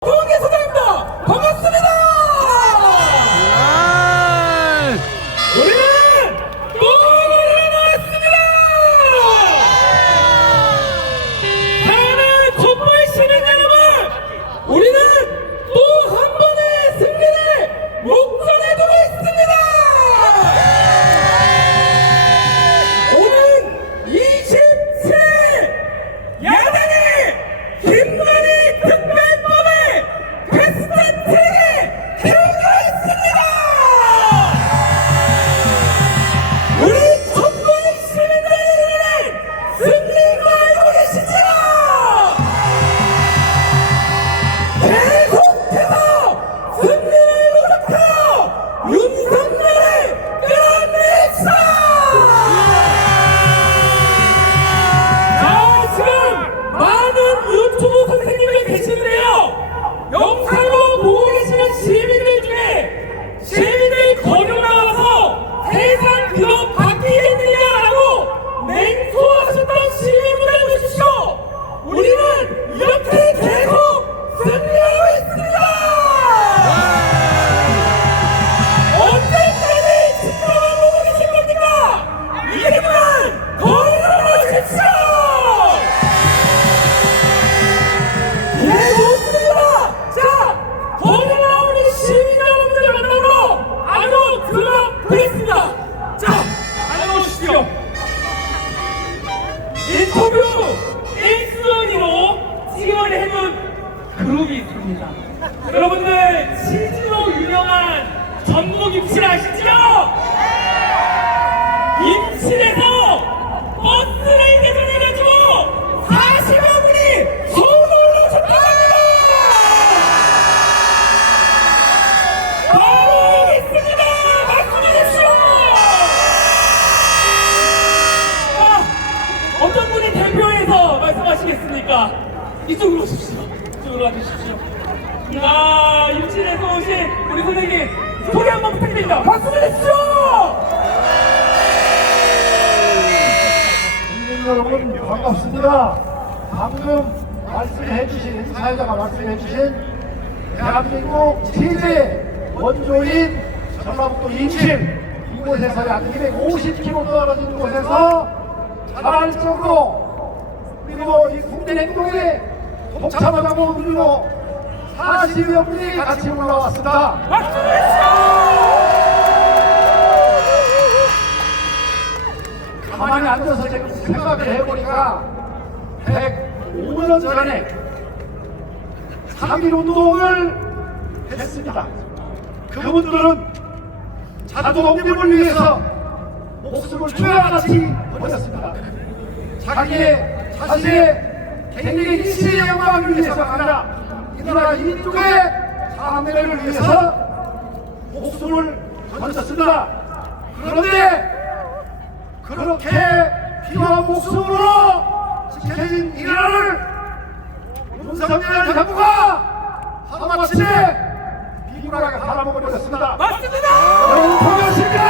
고은계 소장입니다. 반갑습니다. 우리는 또 노래를 나왔습니다. 사랑하는 촛불 시민 여러분, 우리는 또 한 번의 승리를 목전에 두고 있습니다. 오는 27일 야당의 김건희 특별법에 패스트트랙에 들어있습니다. 우리 촛불 시민들의 승리가 알고 계시죠? 계속해서 승리를 노력하여 윤석열을 끌어내자! 자, 지금 많은 유튜브 선생님들 계시는데요. 영상으로 보고 계시는 시민들 중에 시민들이 거리로 나와서 세상 그거 바뀌겠느냐라고 맹소하셨던 시민분들 보십시오. 우리는 이렇게 계속 승리하고 있습니다. 언제까지 지켜만 보고 계실 겁니까? 이제는 거리로 나오십시오. 네, 좋습니다. 자, 거리로 나오는 시민 여러분들을 만나러 안으로 들어가 보겠습니다. 자, 안으로 오시죠. 인터뷰 1순위로 지원을 해둔 그룹이 있습니다. 여러분들 치즈로 유명한 전북 임실 아시죠? 임실에서 버스를 대전해가지고 40여 분이 서울로 올라오셨다고 합니다. 바로 여기 있습니다. 박수 주십시오. 자, 어떤 분이 대표해서 말씀하시겠습니까? 이쪽으로 오십시오. 이쪽으로 와주십시오. 자, 임실에서 오신 우리 선생님 소개 한번 부탁드립니다. 박수 주십시오. 국민 여러분 반갑습니다. 방금 말씀해주신 사회자가 말씀해주신 대한민국 최대 원조인 전라북도 임실 이곳에서 약 250km 떨어진 곳에서 자발적으로 그리고 이 국민 행동에 동참하자고 우리로 40여 분이 같이 올라왔습니다. 박수 주십시오. 가만히 앉아서 지금 생각을 해보니까 105년 전에 3.1 운동을 했습니다. 그분들은 자주독립을 위해서 목숨을 죄와같이 버렸습니다. 자기의 자신의 개인의 일시의 영광을 위해서가 아니라 이 나라 민족의 사람들을 위해서 목숨을 던졌습니다. 그런데 그렇게 피와 목숨으로 지켜진 이 나라를 윤석열 정부가 하루아침에 비굴하게 팔아먹어버렸습니다. 맞습니다. 여러분 동의하십니까?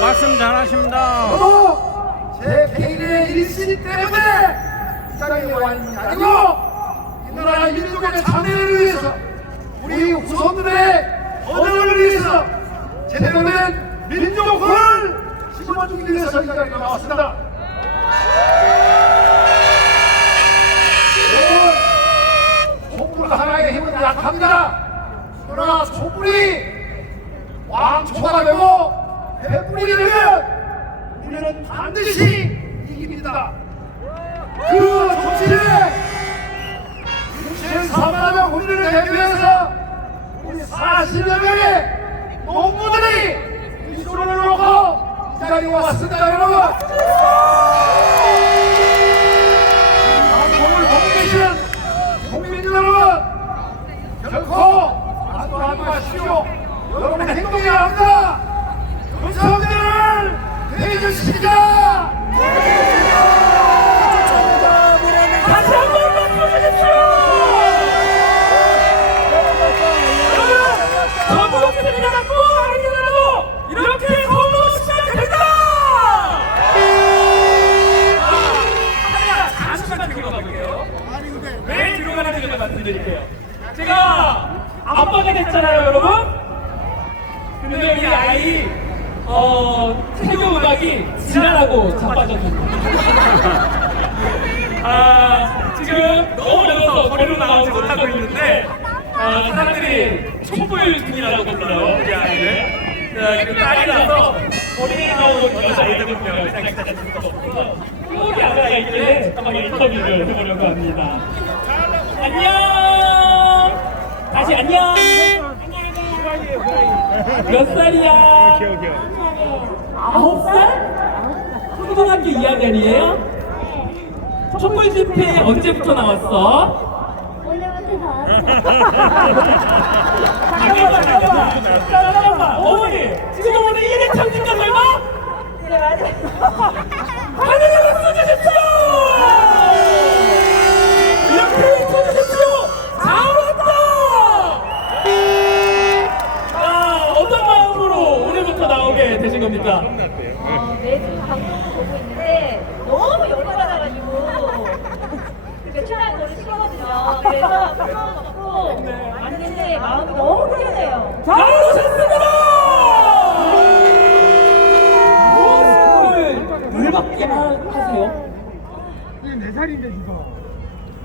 말씀 잘하십니다. 저도 제 개인의 일시 때문에 이 자리에 와 있는 게 아니고 이 나라 민족의 장래를 위해서 우리 후손들의 번영을 위해서 제대로 된 민족을 심어주기 위해서 이 자리에 나왔습니다. 여러분, 촛불 하나의 힘은 약합니다. 그러나 촛불이 왕초가 되고 배불이 되면 우리는 반드시 이깁니다. 그 정신에 6,400만 우리를 대표해서 우리 40여 명의 농부들이 이 손을 놓고 이 자리에 왔습니다. 여러분, 방송을 보고 계신 국민 여러분, 결코 안도하지 마십시오. 여러분 행동해야 합니다. 윤석열을 대주시자. 다시 한번 박수 주십시오. 여러분, 전국민들이 나갔고 아니더라도 이렇게 서울로 시작됩니다. 알려드릴게요. 제가 아빠가 됐잖아요, 여러분. 근데 우리 아이 태교 음악이 지랄하고 자빠졌는데 지금 너무 어려서 거리로 나오지 못하고 있는데 사람들이 촛불등이라고 불러요, 우리 아이를. 그 딸이라서 거리에 나오는 아이들 보면 일단 기타 칠 수가 없어서 우리 아가가 있길래 잠깐만 인터뷰를 해보려고 합니다. 안녕! 다시 안녕! 몇 살이야? 9살? 초등학교 2학년이에요? 촛불 집회 언제부터 나왔어? 잠깐만 어머니 지금 오늘 1회 참진가 설마? 네, 맞아요. 하늘에 박수 주십시오! 이렇게 외쳐주십시오! 잘 왔다! 어떤 마음으로 오늘부터 나오게 되신 겁니까? 매주 방송을 보고 있는데 너무 열받아가지고 며칠 날 저를 싫어거든요. 그래서 풀어놓고 왔는데 마음이 너무 후련해요. 잘 오셨습니다! 무엇을 열받게 하세요?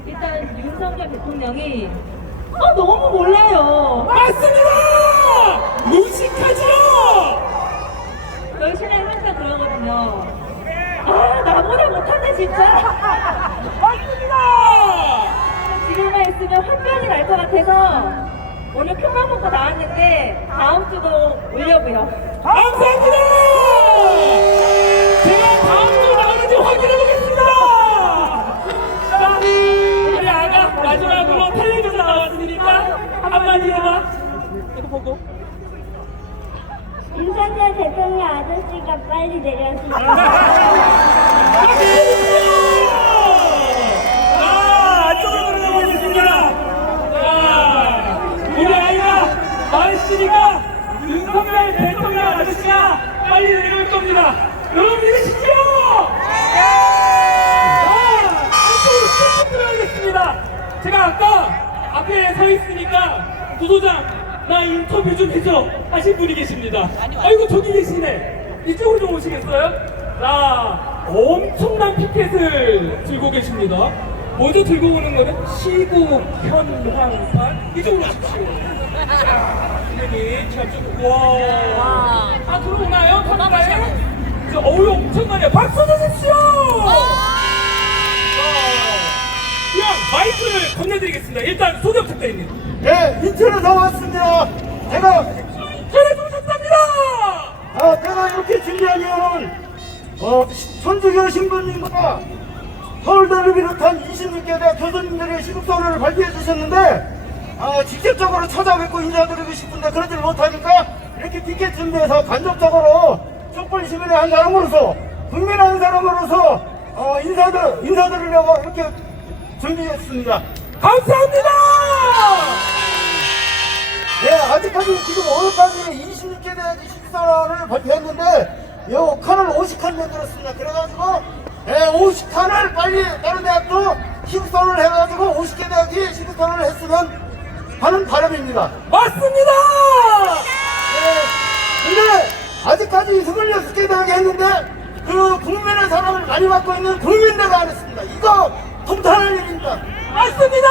일단 윤석열 대통령이 너무 몰라요. 맞습니다! 무식하지요! 저희 신랑이 항상 그러거든요. 나보다 못한다 진짜. 맞습니다! 지금만 있으면 화병이 날 것 같아서 오늘 큰맘 먹고 나왔는데 다음 주도 오려고요. 감사합니다! 제가 다음 주 나오는지 확인해 보겠습니다! 자, 우리 아가 마지막으로 텔레비전 나왔으니까 한마디 해봐. 이거 보고. 윤석열 대통령 아저씨가 빨리 내려주세요. 안쪽으로 들어가보겠습니다. 자, 우리 아이가 말했으니까 윤석열 대통령 아저씨가 빨리 내려올 겁니다. 여러분 믿으시죠? 안쪽으로 쭉 들어가겠습니다. 제가 아까 앞에 서 있으니까 부소장 나 인터뷰 좀 해줘 하신 분이 계십니다. 아이고 저기 계시네. 이쪽으로 좀 오시겠어요? 자, 엄청난 피켓을 들고 계십니다. 먼저 들고 오는 거는 시국 현황판. 이쪽으로 오십시오. 자, 선생님 저쪽. 와, 들어오나요? 카메라에? 어우 엄청나네요. 박수 주십시오. 그냥 마이크를 건네드리겠습니다. 일단 소개 부탁드립니다. 네, 인천에서 왔습니다. 제가 잘해주셨답니다. 제가 이렇게 준비한 이유는 손주교 신부님과 서울대를 비롯한 26개 대 교수님들의 시국선언을 발표해 주셨는데 직접적으로 찾아뵙고 인사드리고 싶은데 그러질 못하니까 이렇게 티켓 준비해서 간접적으로 촛불 시민의 한 사람으로서 국민의 한 사람으로서 인사드리려고 이렇게 준비했습니다. 감사합니다. 네, 아직까지 지금 오늘까지 26개 대학 시국선언을 발표했는데 요 칸을 50칸 만들었습니다. 그래가지고 50칸을 빨리 다른 대학도 시국선언을 해가지고 50개 대학이 시국선언을 했으면 하는 바람입니다. 맞습니다. 근데 아직까지 26개 대학이 했는데 그 국민의 사랑을 많이 받고 있는 국민대가 안 했습니다. 이거 통탄할 일입니다. 맞습니다.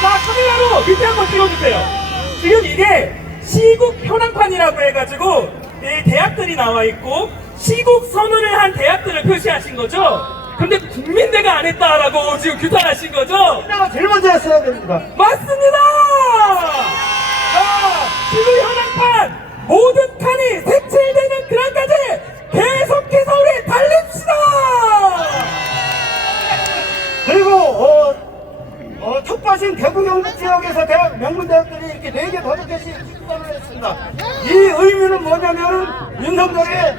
자, 카메라로 밑에 한번 찍어주세요. 지금 이게 시국 현황판이라고 해가지고 이 대학들이 나와 있고 시국 선언을 한 대학들을 표시하신 거죠. 근데 국민대가 안 했다라고 지금 규탄하신 거죠. 국민대가 제일 먼저 했어야 됩니다. 맞습니다. 자, 시국 현황판 모든 칸이 색칠되는 그날까지 계속해서 우리 달립시다. 그리고 텃밭인 대구 경북 지역에서 대학 명문대학들이 이렇게 4개 5개씩 시국선언을 했습니다. 이 의미는 뭐냐면은 윤석열의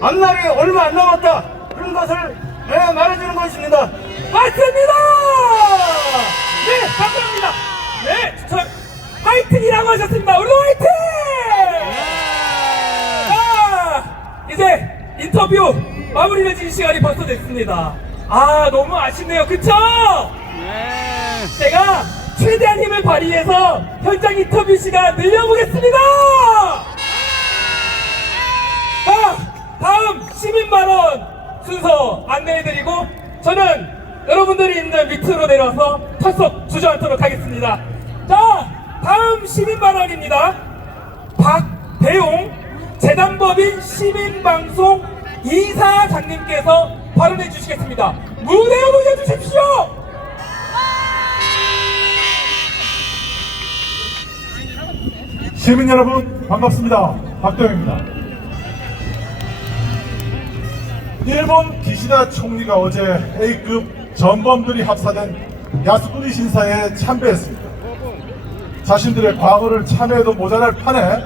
앞날이 얼마 안 남았다 그런 것을 말해주는 것입니다. 맞습니다. 네, 감사합니다. 네, 추천 화이팅이라고 하셨습니다. 우리 화이팅! 자, 이제 인터뷰 마무리 맺을 시간이 벌써 됐습니다. 너무 아쉽네요. 그쵸? 네. 제가 최대한 힘을 발휘해서 현장 인터뷰 시간 늘려보겠습니다. 다음 시민발언 순서 안내해드리고 저는 여러분들이 있는 밑으로 내려와서 털썩 주저앉도록 하겠습니다. 자, 다음 시민발언입니다. 박대용 재단법인 시민방송 이사장님께서 발언해 주시겠습니다. 무대에 올려주십시오. 시민 여러분 반갑습니다. 박대용입니다. 일본 기시다 총리가 어제 A급 전범들이 합사된 야스쿠니 신사에 참배했습니다. 자신들의 과거를 참회해도 모자랄 판에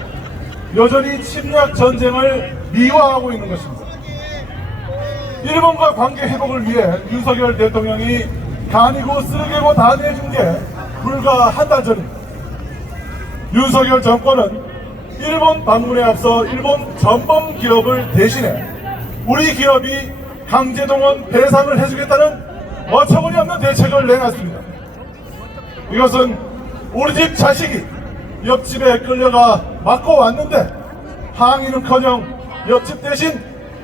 여전히 침략 전쟁을 미화하고 있는 것입니다. 일본과 관계 회복을 위해 윤석열 대통령이 간이고 쓰레기고 다 내준 게 불과 한 달 전입니다. 윤석열 정권은 일본 방문에 앞서 일본 전범 기업을 대신해 우리 기업이 강제동원 배상을 해주겠다는 어처구니 없는 대책을 내놨습니다. 이것은 우리 집 자식이 옆집에 끌려가 맞고 왔는데 항의는커녕 옆집 대신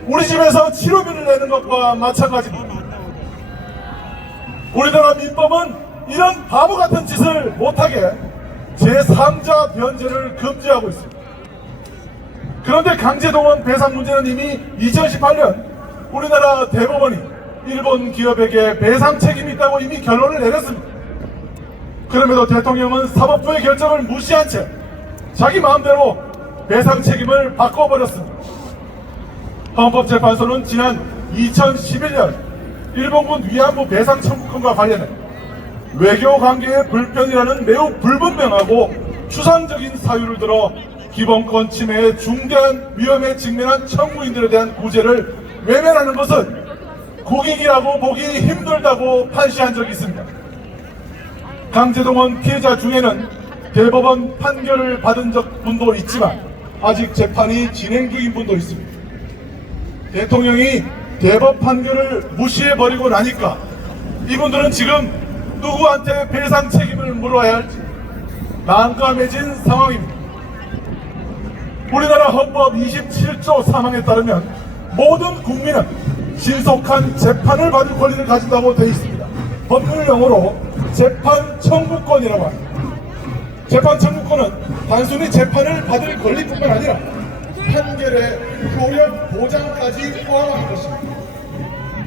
우리 집에서 치료비를 내는 것과 마찬가지입니다. 우리나라 민법은 이런 바보 같은 짓을 못하게 제3자 변제를 금지하고 있습니다. 그런데 강제동원 배상 문제는 이미 2018년 우리나라 대법원이 일본 기업에게 배상 책임이 있다고 이미 결론을 내렸습니다. 그럼에도 대통령은 사법부의 결정을 무시한 채 자기 마음대로 배상 책임을 바꿔버렸습니다. 헌법재판소는 지난 2011년 일본군 위안부 배상 청구권과 관련해 외교관계의 불편이라는 매우 불분명하고 추상적인 사유를 들어 기본권 침해의 중대한 위험에 직면한 청구인들에 대한 구제를 외면하는 것은 국익이라고 보기 힘들다고 판시한 적이 있습니다. 강제동원 피해자 중에는 대법원 판결을 받은 분도 있지만 아직 재판이 진행 중인 분도 있습니다. 대통령이 대법 판결을 무시해버리고 나니까 이분들은 지금 누구한테 배상 책임을 물어야 할지 난감해진 상황입니다. 우리나라 헌법 27조 3항에 따르면 모든 국민은 신속한 재판을 받을 권리를 가진다고 되어 있습니다. 법률 용어로 재판 청구권이라고 합니다. 재판 청구권은 단순히 재판을 받을 권리뿐만 아니라 판결의 효력 보장까지 포함하는 것입니다.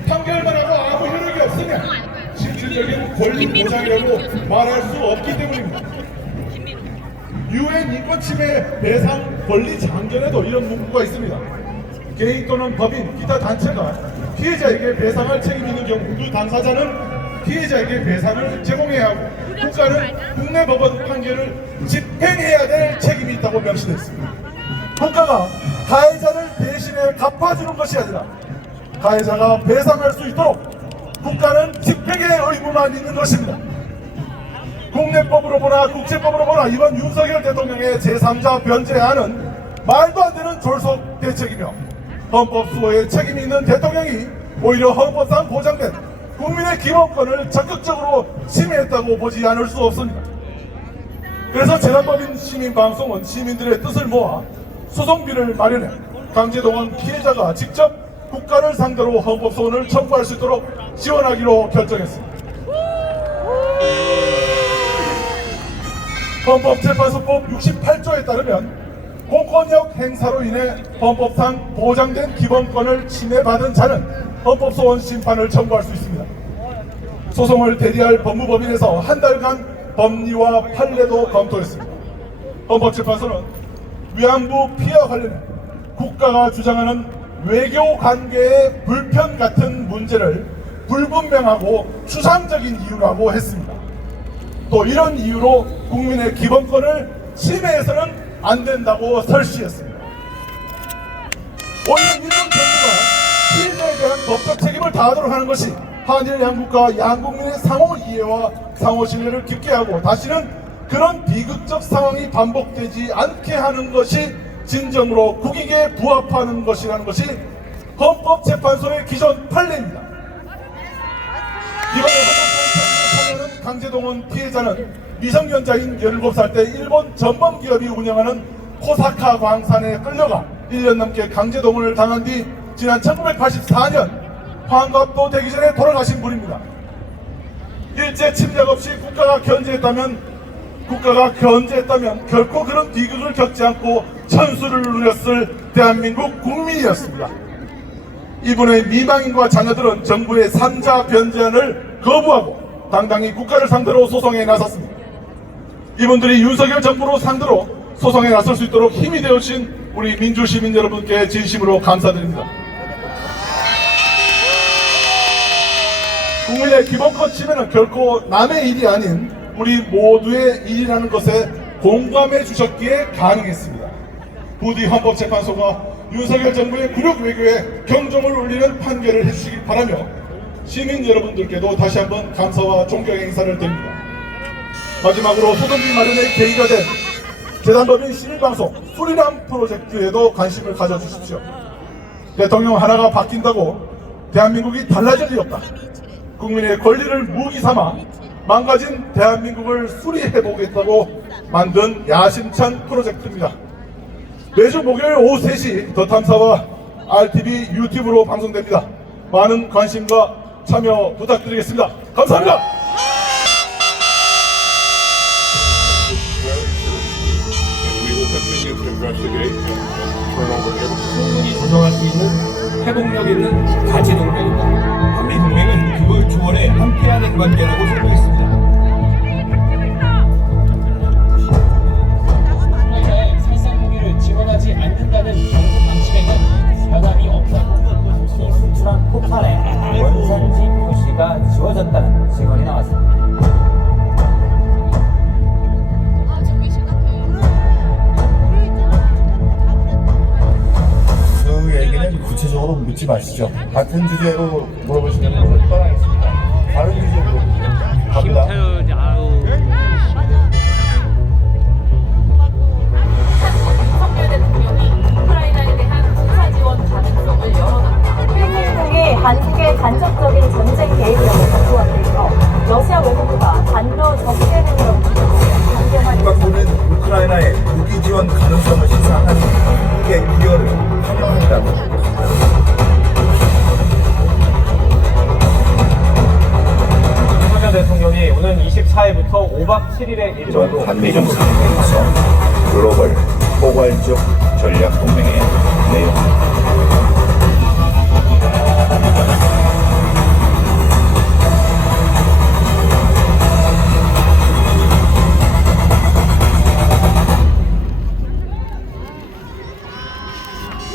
판결만 하고 아무 효력이 없으면 실질적인 권리 보장이라고 말할 수 없기 때문입니다. 유엔 인권침해 배상 권리 장전에도 이런 문구가 있습니다. 개인 또는 법인, 기타 단체가 피해자에게 배상할 책임이 있는 경우 그 당사자는 피해자에게 배상을 제공해야 하고 국가는 국내 법원 판결을 집행해야 될 책임이 있다고 명시되어 있습니다. 국가가 가해자를 대신해 갚아주는 것이 아니라 가해자가 배상할 수 있도록 국가는 집행의 의무만 있는 것입니다. 국내법으로 보나 국제법으로 보나 이번 윤석열 대통령의 제3자 변제안은 말도 안 되는 졸속 대책이며 헌법 수호에 책임이 있는 대통령이 오히려 헌법상 보장된 국민의 기본권을 적극적으로 침해했다고 보지 않을 수 없습니다. 그래서 재단법인 시민방송은 시민들의 뜻을 모아 소송비를 마련해 강제동원 피해자가 직접 국가를 상대로 헌법소원을 청구할 수 있도록 지원하기로 결정했습니다. 헌법재판소법 68조에 따르면 공권력 행사로 인해 헌법상 보장된 기본권을 침해받은 자는 헌법소원 심판을 청구할 수 있습니다. 소송을 대리할 법무법인에서 한 달간 법리와 판례도 검토했습니다. 헌법재판소는 위안부 피해와 관련해 국가가 주장하는 외교 관계의 불편 같은 문제를 불분명하고 추상적인 이유라고 했습니다. 또 이런 이유로 국민의 기본권을 침해해서는 안 된다고 설시했습니다. 오히려 일본 정부가 피해자에 대한 법적 책임을 다하도록 하는 것이 한일 양국과 양국민의 상호 이해와 상호 신뢰를 깊게 하고 다시는 그런 비극적 상황이 반복되지 않게 하는 것이 진정으로 국익에 부합하는 것이라는 것이 헌법재판소의 기존 판례입니다. 이번에 헌법재판소의 판례는 강제동원 피해자는 미성년자인 17살 때 일본 전범 기업이 운영하는 코사카 광산에 끌려가 1년 넘게 강제동원을 당한 뒤 지난 1984년 환갑도 되기 전에 돌아가신 분입니다. 일제 침략 없이 국가가 견제했다면 결코 그런 비극을 겪지 않고 천수를 누렸을 대한민국 국민이었습니다. 이분의 미망인과 자녀들은 정부의 3자 변제안을 거부하고 당당히 국가를 상대로 소송에 나섰습니다. 이분들이 윤석열 정부로 상대로 소송에 나설 수 있도록 힘이 되어주신 우리 민주시민 여러분께 진심으로 감사드립니다. 국민의 기본권 침해는 결코 남의 일이 아닌 우리 모두의 일이라는 것에 공감해 주셨기에 가능했습니다. 부디 헌법재판소가 윤석열 정부의 굴욕 외교에 경종을 울리는 판결을 해주시길 바라며 시민 여러분들께도 다시 한번 감사와 존경의 인사를 드립니다. 마지막으로 소송비 마련의 계기가 된 재단법인 시민방송 수리남 프로젝트에도 관심을 가져주십시오. 대통령 하나가 바뀐다고 대한민국이 달라질 리 없다. 국민의 권리를 무기 삼아 망가진 대한민국을 수리해보겠다고 만든 야심찬 프로젝트입니다. 매주 목요일 오후 3시 더 탐사와 RTV 유튜브로 방송됩니다. 많은 관심과 참여 부탁드리겠습니다. 감사합니다. 충분히 조정할 수 있는 회복력 있는 가치동맹입니다. 한미동맹은 그걸 주월에 함께하는 관계라고 설명했습니다. 우크라이나에 살상 무기를 지원하지 않는다는 정부 방침에는 변함이 없다고 이 수출한 폭탄에 원산지 표시가 지워졌다는 증언이 나왔습니다. 그 얘기는 구체적으로 묻지 마시죠. 같은 주제로 물어보시면 떠나겠습니다. 다른 주제로 갑니다. 윤석열 대통령이 우크라이나에 대한 군사 지원 가능성을 열어놨다. 필리핀이 한국의 간접적인 전쟁 개입이라고 강조하면서 러시아 외무부가 단도 적대 능력 국방부는 우크라이나의 무기 지원 가능성을 시사하는 한국의 기여를 환영한다고. 윤석열 대통령이 오는 24일부터 5박 7일의 일정으로 한미 정상회의에서 글로벌 포괄적 전략 동맹의 내용.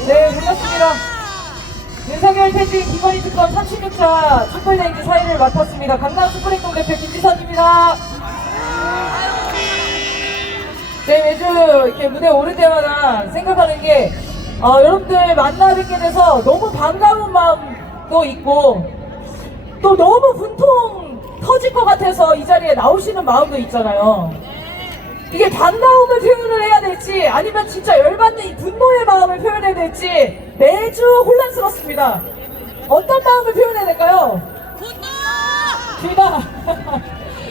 네, 반갑습니다. 윤석열 퇴진 김건희 특검 36차 촛불대행진 사회를 맡았습니다. 강남 촛불행동 대표 김지선입니다. 네, 매주 이렇게 무대에 오를 때마다 생각하는 게 여러분들 만나 뵙게 돼서 너무 반가운 마음도 있고 또 너무 분통 터질 것 같아서 이 자리에 나오시는 마음도 있잖아요. 이게 반가움을 표현을 해야 될지 아니면 진짜 열받는 이 분노의 마음을 표현해야 될지 매주 혼란스럽습니다. 어떤 마음을 표현해야 될까요? 분노! 둘다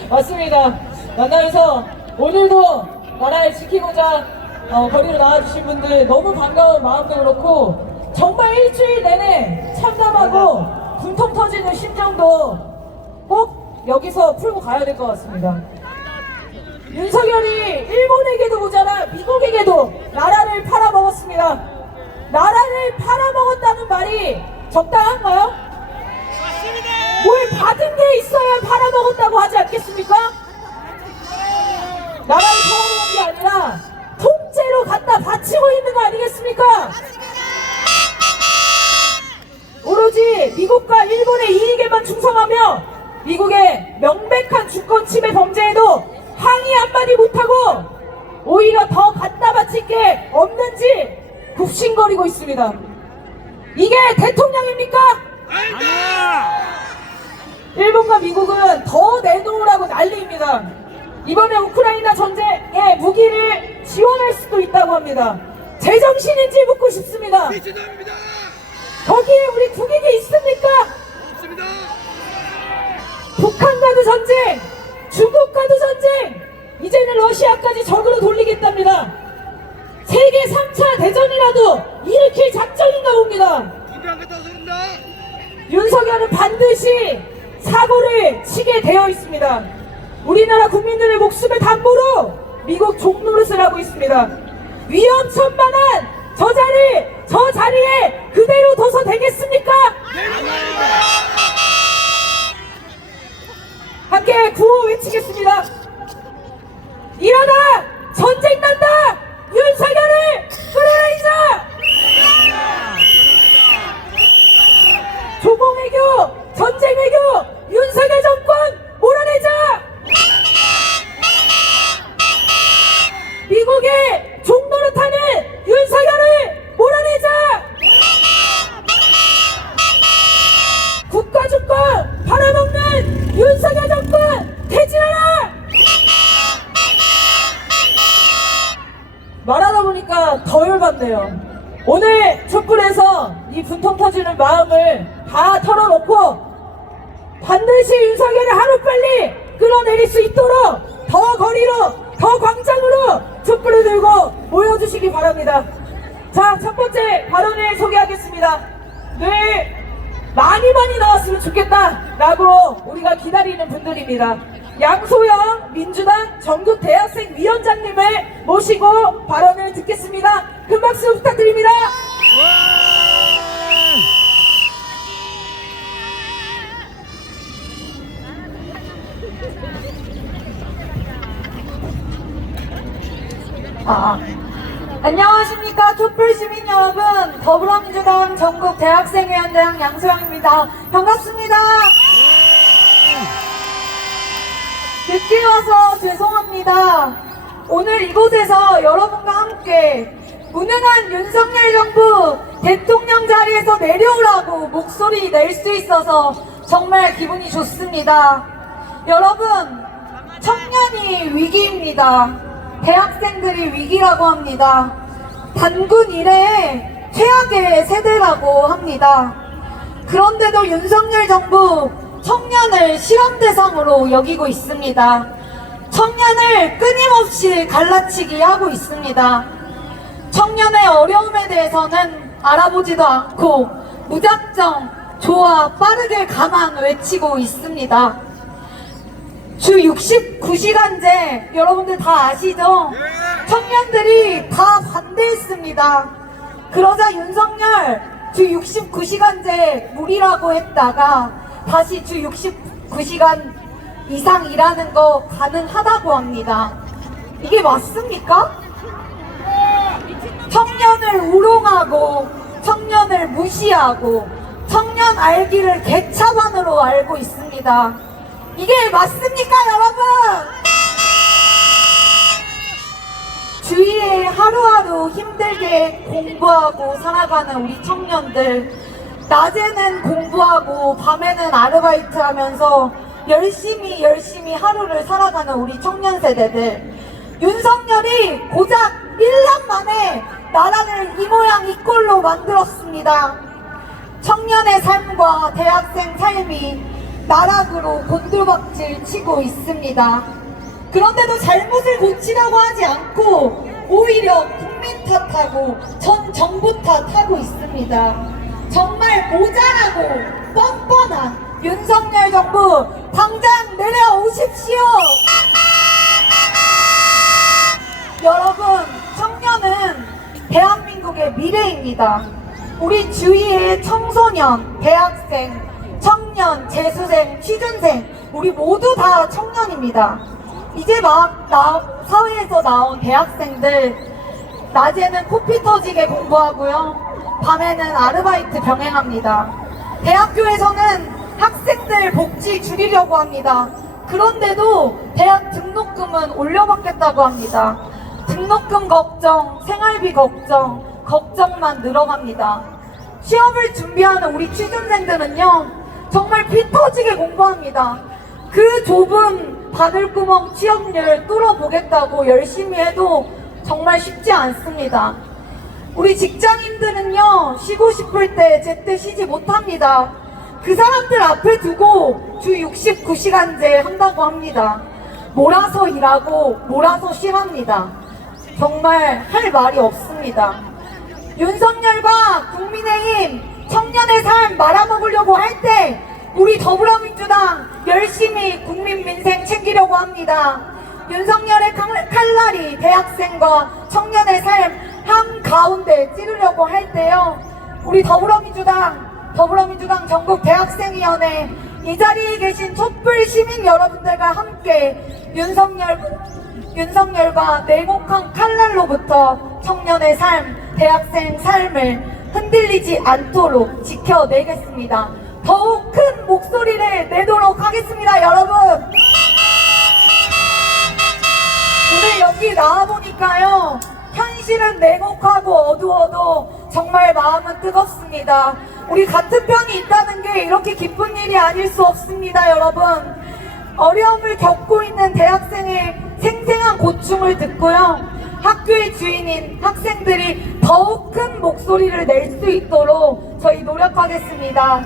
맞습니다. 만나면서 오늘도 나라를 지키고자 거리로 나와주신 분들 너무 반가운 마음도 그렇고 정말 일주일 내내 참담하고 분통 터지는 심정도 꼭 여기서 풀고 가야 될 것 같습니다. 윤석열이 일본에게도 모자라 미국에게도 나라를 팔아먹었습니다. 나라를 팔아먹었다는 말이 적당한가요? 맞습니다. 뭘 받은 게 있어야 팔아먹었다고 하지 않겠습니까? 나라를 팔아먹은 게 아니라 통째로 갖다 바치고 있는 거 아니겠습니까? 오로지 미국과 일본의 이익에만 충성하며 미국의 명백한 주권 침해 범죄에도 항의 한마디 못하고 오히려 더 갖다 바칠 게 없는지 굽신거리고 있습니다. 이게 대통령입니까? 아니다! 일본과 미국은 더 내놓으라고 난리입니다. 이번에 우크라이나 전쟁에 무기를 지원할 수도 있다고 합니다. 제정신인지 묻고 싶습니다. 거기에 우리 국익이 있습니까? 없습니다. 북한과도 전쟁, 중국과도 전쟁, 이제는 러시아까지 적으로 돌리겠답니다. 세계 3차 대전이라도 일으킬 작정인가 봅니다. 윤석열은 반드시 사고를 치게 되어 있습니다. 우리나라 국민들의 목숨을 담보로 미국 종노릇을 하고 있습니다. 위험천만한 저 자리에 그대로 둬서 되겠습니까? 함께 구호 외치겠습니다. 일어나! 전쟁 난다! 윤석열을 끌어내리자! 조공외교, 전쟁외교, 윤석열 정권 몰아내자! 미국의 종노릇하는 윤석열을 몰아내자! 국가주권 팔아먹는 윤석열 정권 퇴진하라! 말하다 보니까 더 열받네요. 오늘 촛불에서 이 분통 터지는 마음을 다 털어놓고 반드시 윤석열을 하루빨리 끌어내릴 수 있도록 더 거리로, 더 광장으로 촛불을 들고 모여주시기 바랍니다. 자, 첫 번째 발언을 소개하겠습니다. 늘 많이 나왔으면 좋겠다라고 우리가 기다리는 분들입니다. 양소영 민주당 전국대학생위원장님을 모시고 발언을 듣겠습니다. 큰 박수 부탁드립니다. 안녕하십니까 촛불 시민 여러분, 더불어민주당 전국대학생위원장 양소영입니다. 반갑습니다. 늦게 와서 죄송합니다. 오늘 이곳에서 여러분과 함께 무능한 윤석열 정부 대통령 자리에서 내려오라고 목소리 낼 수 있어서 정말 기분이 좋습니다. 여러분, 청년이 위기입니다. 대학생들이 위기라고 합니다. 단군 이래의 최악의 세대라고 합니다. 그런데도 윤석열 정부 청년을 실험 대상으로 여기고 있습니다. 청년을 끊임없이 갈라치기 하고 있습니다. 청년의 어려움에 대해서는 알아보지도 않고 무작정 좋아 빠르게 가만 외치고 있습니다. 주 69시간제 여러분들 다 아시죠? 청년들이 다 반대했습니다. 그러자 윤석열 주 69시간제 무리라고 했다가 다시 주 69시간 이상 일하는 거 가능하다고 합니다. 이게 맞습니까? 청년을 우롱하고 청년을 무시하고 청년 알기를 개차반으로 알고 있습니다. 이게 맞습니까, 여러분? 주위에 하루하루 힘들게 공부하고 살아가는 우리 청년들, 낮에는 공부하고 밤에는 아르바이트 하면서 열심히 하루를 살아가는 우리 청년 세대들, 윤석열이 고작 1년 만에 나라를 이 모양 이 꼴로 만들었습니다. 청년의 삶과 대학생 삶이 나락으로 곤두박질 치고 있습니다. 그런데도 잘못을 고치라고 하지 않고 오히려 국민 탓하고 전 정부 탓하고 있습니다. 정말 모자라고 뻔뻔한 윤석열 정부 당장 내려오십시오. 여러분, 청년은 대한민국의 미래입니다. 우리 주위의 청소년, 대학생, 청년, 재수생, 취준생, 우리 모두 다 청년입니다. 이제 막 사회에서 나온 대학생들, 낮에는 코피 터지게 공부하고요, 밤에는 아르바이트 병행합니다. 대학교에서는 학생들 복지 줄이려고 합니다. 그런데도 대학 등록금은 올려받겠다고 합니다. 등록금 걱정, 생활비 걱정만 늘어갑니다. 시험을 준비하는 우리 취준생들은요, 정말 피 터지게 공부합니다. 그 좁은 바늘구멍 취업률 뚫어보겠다고 열심히 해도 정말 쉽지 않습니다. 우리 직장인들은요, 쉬고 싶을 때 제때 쉬지 못합니다. 그 사람들 앞에 두고 주 69시간제 한다고 합니다. 몰아서 일하고 몰아서 쉬랍니다. 정말 할 말이 없습니다. 윤석열과 국민의힘 청년의 삶 말아먹으려고 할 때 우리 더불어민주당 열심히 국민 민생 챙기려고 합니다. 윤석열의 칼날이 대학생과 청년의 삶 한가운데 찌르려고 할 때요, 우리 더불어민주당 전국 대학생위원회 이 자리에 계신 촛불 시민 여러분들과 함께 윤석열과 냉혹한 칼날로부터 청년의 삶, 대학생 삶을 흔들리지 않도록 지켜내겠습니다. 더욱 큰 목소리를 내도록 하겠습니다, 여러분. 오늘 여기 나와보니까요, 현실은 냉혹하고 어두워도 정말 마음은 뜨겁습니다. 우리 같은 편이 있다는 게 이렇게 기쁜 일이 아닐 수 없습니다, 여러분. 어려움을 겪고 있는 대학생의 생생한 고충을 듣고요, 학교의 주인인 학생들이 더욱 큰 목소리를 낼 수 있도록 저희 노력하겠습니다.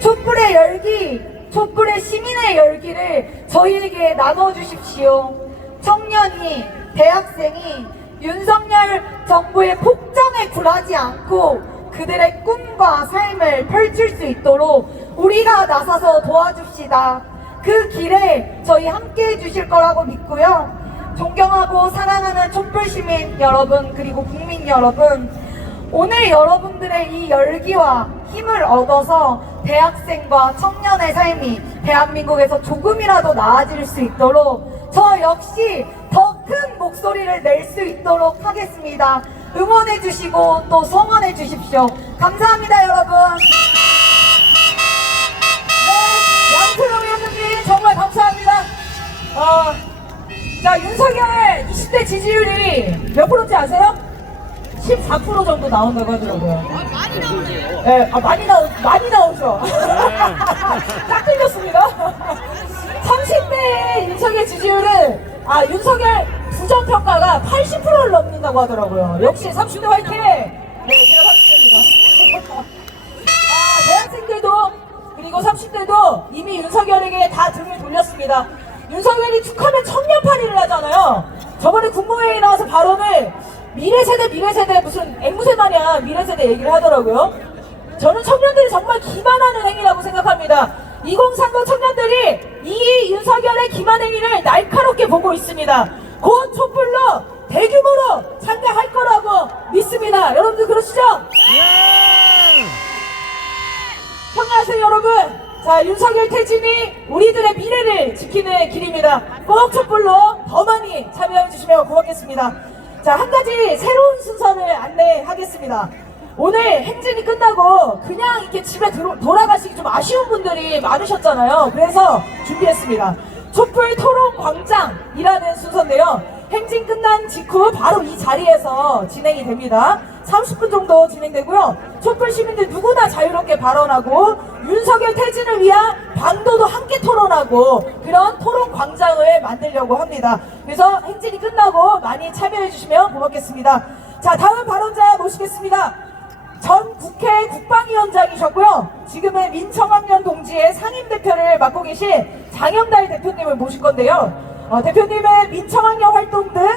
촛불의 열기, 촛불의 시민의 열기를 저희에게 나눠주십시오. 청년이, 대학생이 윤석열 정부의 폭정에 굴하지 않고 그들의 꿈과 삶을 펼칠 수 있도록 우리가 나서서 도와줍시다. 그 길에 저희 함께 해주실 거라고 믿고요. 존경하고 사랑하는 촛불시민 여러분, 그리고 국민 여러분, 오늘 여러분들의 이 열기와 힘을 얻어서 대학생과 청년의 삶이 대한민국에서 조금이라도 나아질 수 있도록 저 역시 더 큰 목소리를 낼 수 있도록 하겠습니다. 응원해 주시고 또 성원해 주십시오. 감사합니다, 여러분. 네, 양세형 위원장님 정말 감사합니다. 자, 윤석열 20대 지지율이 몇 프로인지 아세요? 14% 정도 나온다고 하더라고요. 네, 많이 나오죠. 딱 틀렸습니다. 30대의 윤석열 지지율은, 윤석열 부정평가가 80%를 넘는다고 하더라고요. 역시 30대 화이팅! 네, 제가 30대입니다. 대학생들도, 그리고 30대도 이미 윤석열에게 다 등을 돌렸습니다. 윤석열이 축하면 청년파리를 하잖아요. 저번에 국무회의에 나와서 발언을 미래세대 무슨 앵무새 마냥 미래세대 얘기를 하더라고요. 저는 청년들이 정말 기만하는 행위라고 생각합니다. 2030 청년들이 이 윤석열의 기만 행위를 날카롭게 보고 있습니다. 곧 촛불로 대규모로 참가할 거라고 믿습니다. 여러분들 그러시죠? 평안하세요, 여러분. 자, 윤석열 퇴진이 우리들의 미래를 지키는 길입니다. 꼭 촛불로 더 많이 참여해 주시면 고맙겠습니다. 자, 한 가지 새로운 순서를 안내하겠습니다. 오늘 행진이 끝나고 그냥 이렇게 집에 돌아가시기 좀 아쉬운 분들이 많으셨잖아요. 그래서 준비했습니다. 촛불 토론 광장이라는 순서인데요. 행진 끝난 직후 바로 이 자리에서 진행이 됩니다. 30분 정도 진행되고요. 촛불 시민들 누구나 자유롭게 발언하고 윤석열 퇴진을 위한 방도도 함께 토론하고 그런 토론 광장을 만들려고 합니다. 그래서 행진이 끝나고 많이 참여해 주시면 고맙겠습니다. 자, 다음 발언자 모시겠습니다. 전 국회 국방위원장이셨고요. 지금은 민청학년 동지의 상임대표를 맡고 계신 장영달 대표님을 모실 건데요. 대표님의 민청학년 활동 등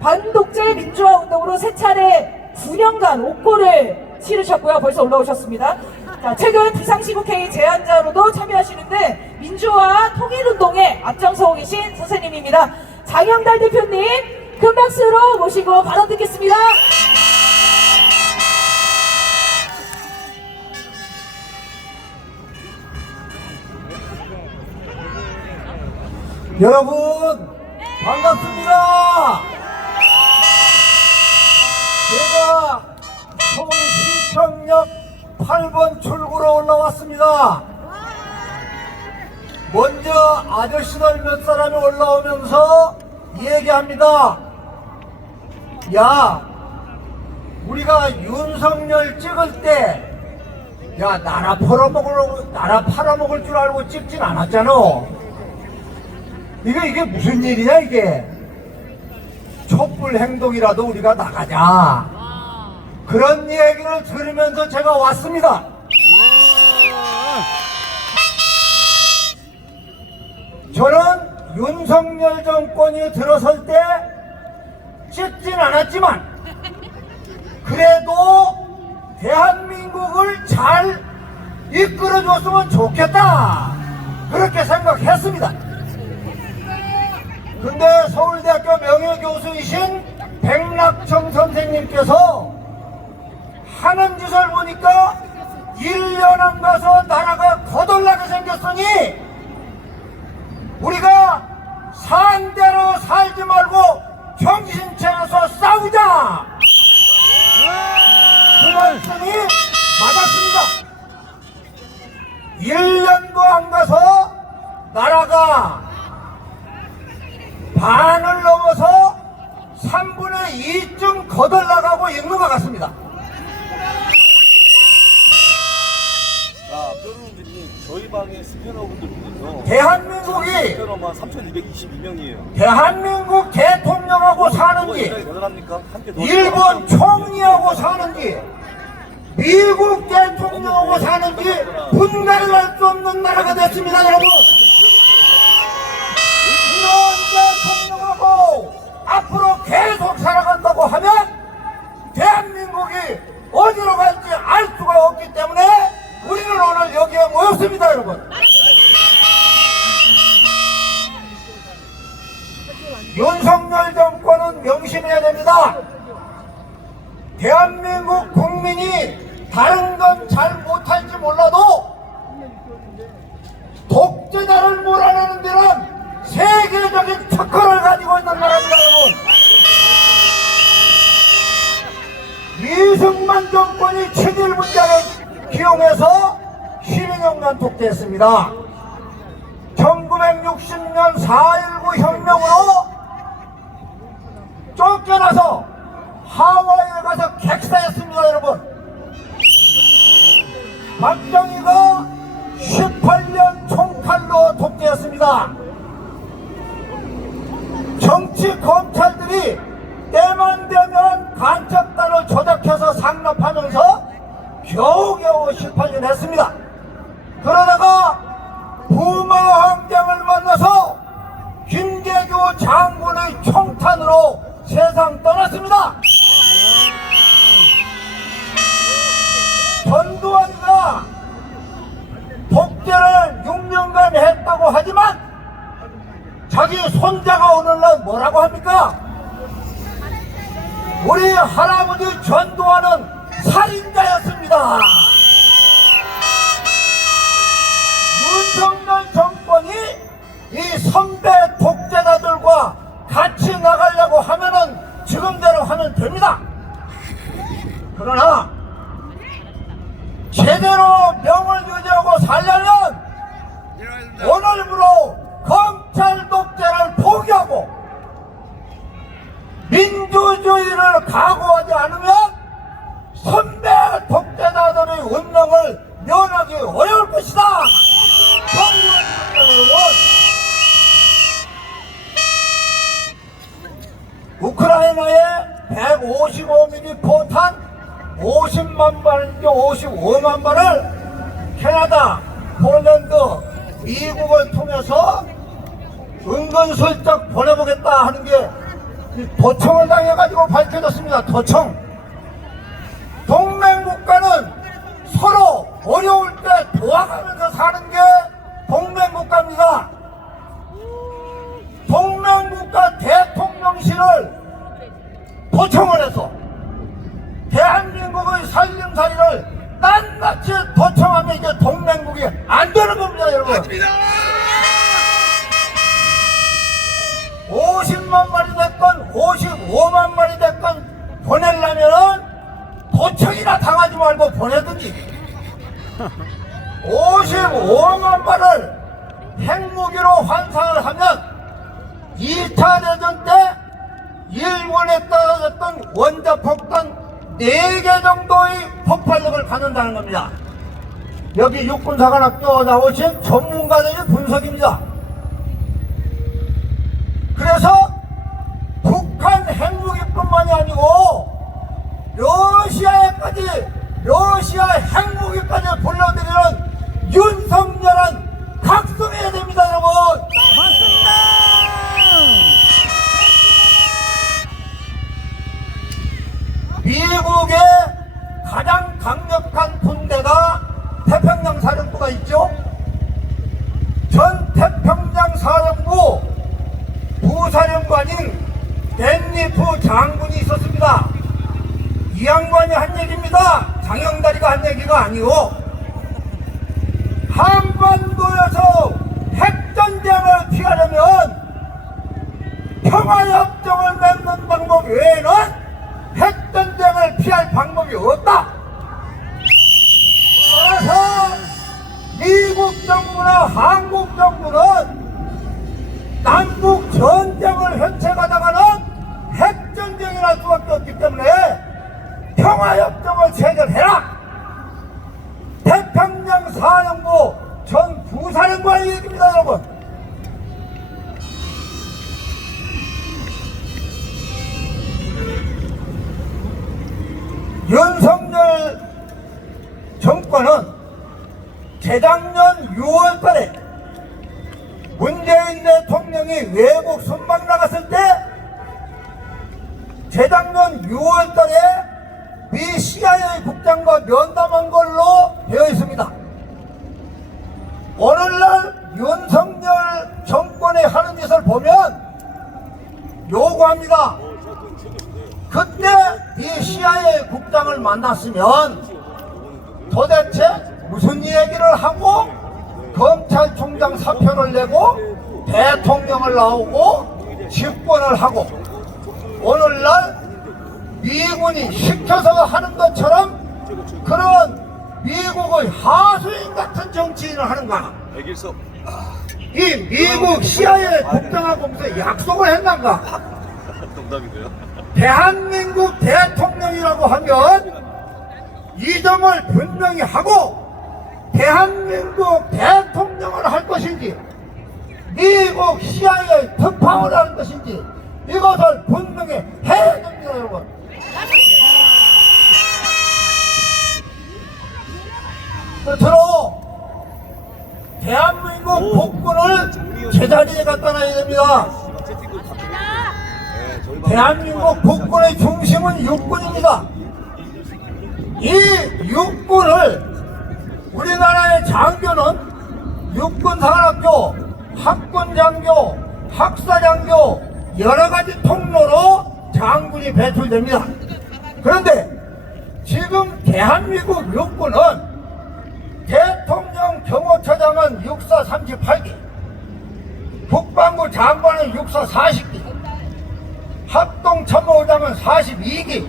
반독재 민주화 운동으로 세 차례 9년간 옥고를 치르셨고요. 벌써 올라오셨습니다. 자, 최근 비상시국회의 제안자로도 참여하시는데 민주화 통일운동에 앞장서고 계신 선생님입니다. 장영달 대표님 큰 박수로 모시고 발언 듣겠습니다. 여러분 반갑습니다. 제가 서울시청역 8번 출구로 올라왔습니다. 먼저 아저씨들 몇 사람이 올라오면서 얘기합니다. 야, 우리가 윤석열 찍을 때 야, 나라 팔아먹을 줄 알고 찍진 않았잖아. 이게 무슨 일이냐 이게. 촛불 행동이라도 우리가 나가자. 그런 얘기를 들으면서 제가 왔습니다. 저는 윤석열 정권이 들어설 때 쉽진 않았지만 그래도 대한민국을 잘 이끌어줬으면 좋겠다 그렇게 생각했습니다. 근데 서울대학교 명예교수이신 백낙청 선생님께서 하는 짓을 보니까 1년 안 가서 나라가 거덜나게 생겼으니 우리가 산 대로 살지 말고 정신 차려서 싸우자 그 말씀이 맞았습니다. 1년도 안 가서 나라가 반을 넘어서 3분의 2쯤 거덜나가고 있는 것 같습니다. 저희 방에 스패너분들 중에서 대한민국이 스패너만 3,222명이에요. 대한민국 대통령하고 사는지 대단합니까? 함께 더 일본 총리하고 사는지 미국 대통령하고 사는지 분간을 할 수 없는 나라가 됐습니다. 여러분 이런 대통령하고 앞으로 계속 살아간다고 하면 대한민국이 어디로 갈지 알 수가 없기 때문에 우리는 오늘 여기에 모였습니다. 여러분 윤석열 정권은 명심해야 됩니다. 대한민국 국민이 다른 건 잘 못할지 몰라도 독재자를 몰아내는 데는 세계적인 특허를 가지고 있는 나라입니다. 여러분 이승만 정권이 친일 문제를 기용해서 12년간 독재했습니다. 1960년 4.19 혁명으로 쫓겨나서 하와이에 가서 객사했습니다. 여러분 박정희가 18년 총칼로 독재했습니다. 정치 검찰들이 때만 되면 간첩단을 조작해서 상납하면서 겨우겨우 18년 했습니다. 그러다가 부마 황장을 만나서 김계교 장군의 총탄으로 세상 떠났습니다. 전두환이가 독재를 6년간 했다고 하지만 자기 손자가 오늘날 뭐라고 합니까? 우리 할아버지 전두환은 살인자였습니다. 윤석열 정권이 이 선배 독재자들과 같이 나가려고 하면은 지금대로 하면 됩니다. 그러나 제대로 명을 유지하고 살려면 오늘부로 검찰 독재를 포기하고 민주주의를 각오하지 않으면 선배 독재자들의 운명을 면하기 어려울 것이다. 우크라이나에 155mm 포탄 50만 발인지 55만 발을 캐나다, 폴란드, 미국을 통해서 은근슬쩍 보내보겠다 하는 게 도청을 당해가지고 밝혀졌습니다. 도청. 동맹국가는 서로 어려울 때 도와가면서 사는 게 동맹국가입니다. 동맹국가 대통령실을 도청을 해서 대한민국의 살림살이를 낱낱이 도청하면 이제 동맹국이 안 되는 겁니다, 여러분. 맞습니다. 50만 마리 됐건 55만 마리 됐건 보내려면은 도청이나 당하지 말고 보내든지 55만 발을 핵무기로 환상을 하면 2차 대전 때 일본에 떨어졌던 원자폭탄 4개 정도의 폭발력을 갖는다는 겁니다. 여기 육군사관학교 나오신 전문가들의 분석입니다. 그래서 북한 핵무기뿐만이 아니고 러시아 핵무기까지 불러들이는 윤석열은 각성해야 됩니다, 여러분. 맞습니다. 장관인 댄리프 장군이 있었습니다. 이 양반이 한 얘기입니다. 장영다리가 한 얘기가 아니고, 한반도에서 핵전쟁을 피하려면 평화협정을 맺는 방법 외에는 핵전쟁을 피할 방법이 없다. 따라서 미국 정부나 한국 정부는 남북 전쟁을 현책하다가는 핵전쟁이 날 수밖에 없기 때문에 평화협정을 체결해라. 태평양 사령부 전 부사령관의 얘기입니다, 여러분. 윤석열 정권은 재작년 6월 달에 문재인 대통령이 외국 순방 나갔을 때 재작년 6월 달에 미 CIA 국장과 면담한 걸로 되어 있습니다. 오늘날 윤석열 정권이 하는 짓을 보면 요구합니다. 그때 이 CIA 국장을 만났으면 도대체 무슨 얘기를 하고 검찰총장 사표를 내고 대통령을 나오고 집권을 하고 오늘날 미군이 시켜서 하는 것처럼 그런 미국의 하수인 같은 정치인을 하는가? 이 미국 CIA 국장하고 무슨 약속을 했는가? 대한민국 대통령이라고 하면 이 점을 분명히 하고 대한민국 대통령을 할 것인지 미국 CIA 특파원을 할 것인지 이것을 분명히 해야 됩니다, 여러분. 끝으로 대한민국 국군을 제자리에 갖다 놔야 됩니다. 대한민국 국군의 중심은 육군입니다. 이 육군을 우리나라의 장교는 육군사관학교, 학군장교, 학사장교 여러가지 통로로 장군이 배출됩니다. 그런데 지금 대한민국 육군은 대통령 경호처장은 육사 38기, 국방부 장관은 육사 40기, 합동참모장은 42기,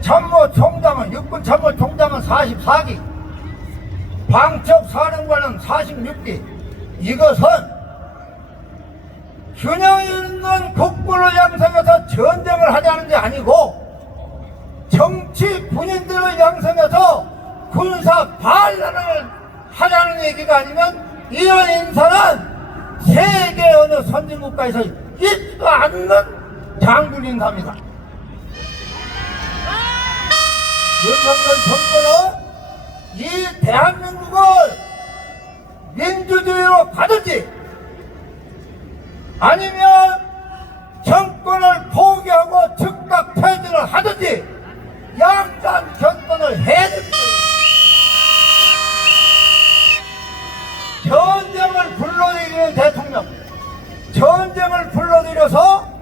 참모총장은 육군참모총장은 44기, 방첩사령관은 46기. 이것은 균형 있는 국군을 양성해서 전쟁을 하자는 게 아니고 정치 군인들을 양성해서 군사 반란을 하자는 얘기가 아니면 이런 인사는 세계 어느 선진국가에서 있지도 않는 장군 인사입니다. 윤석열 정권은 이 대한민국을 민주주의로 가든지 아니면 정권을 포기하고 즉각 퇴진을 하든지 양단 결단을 해야 됩니다. 전쟁을 불러들이는 대통령, 전쟁을 불러들여서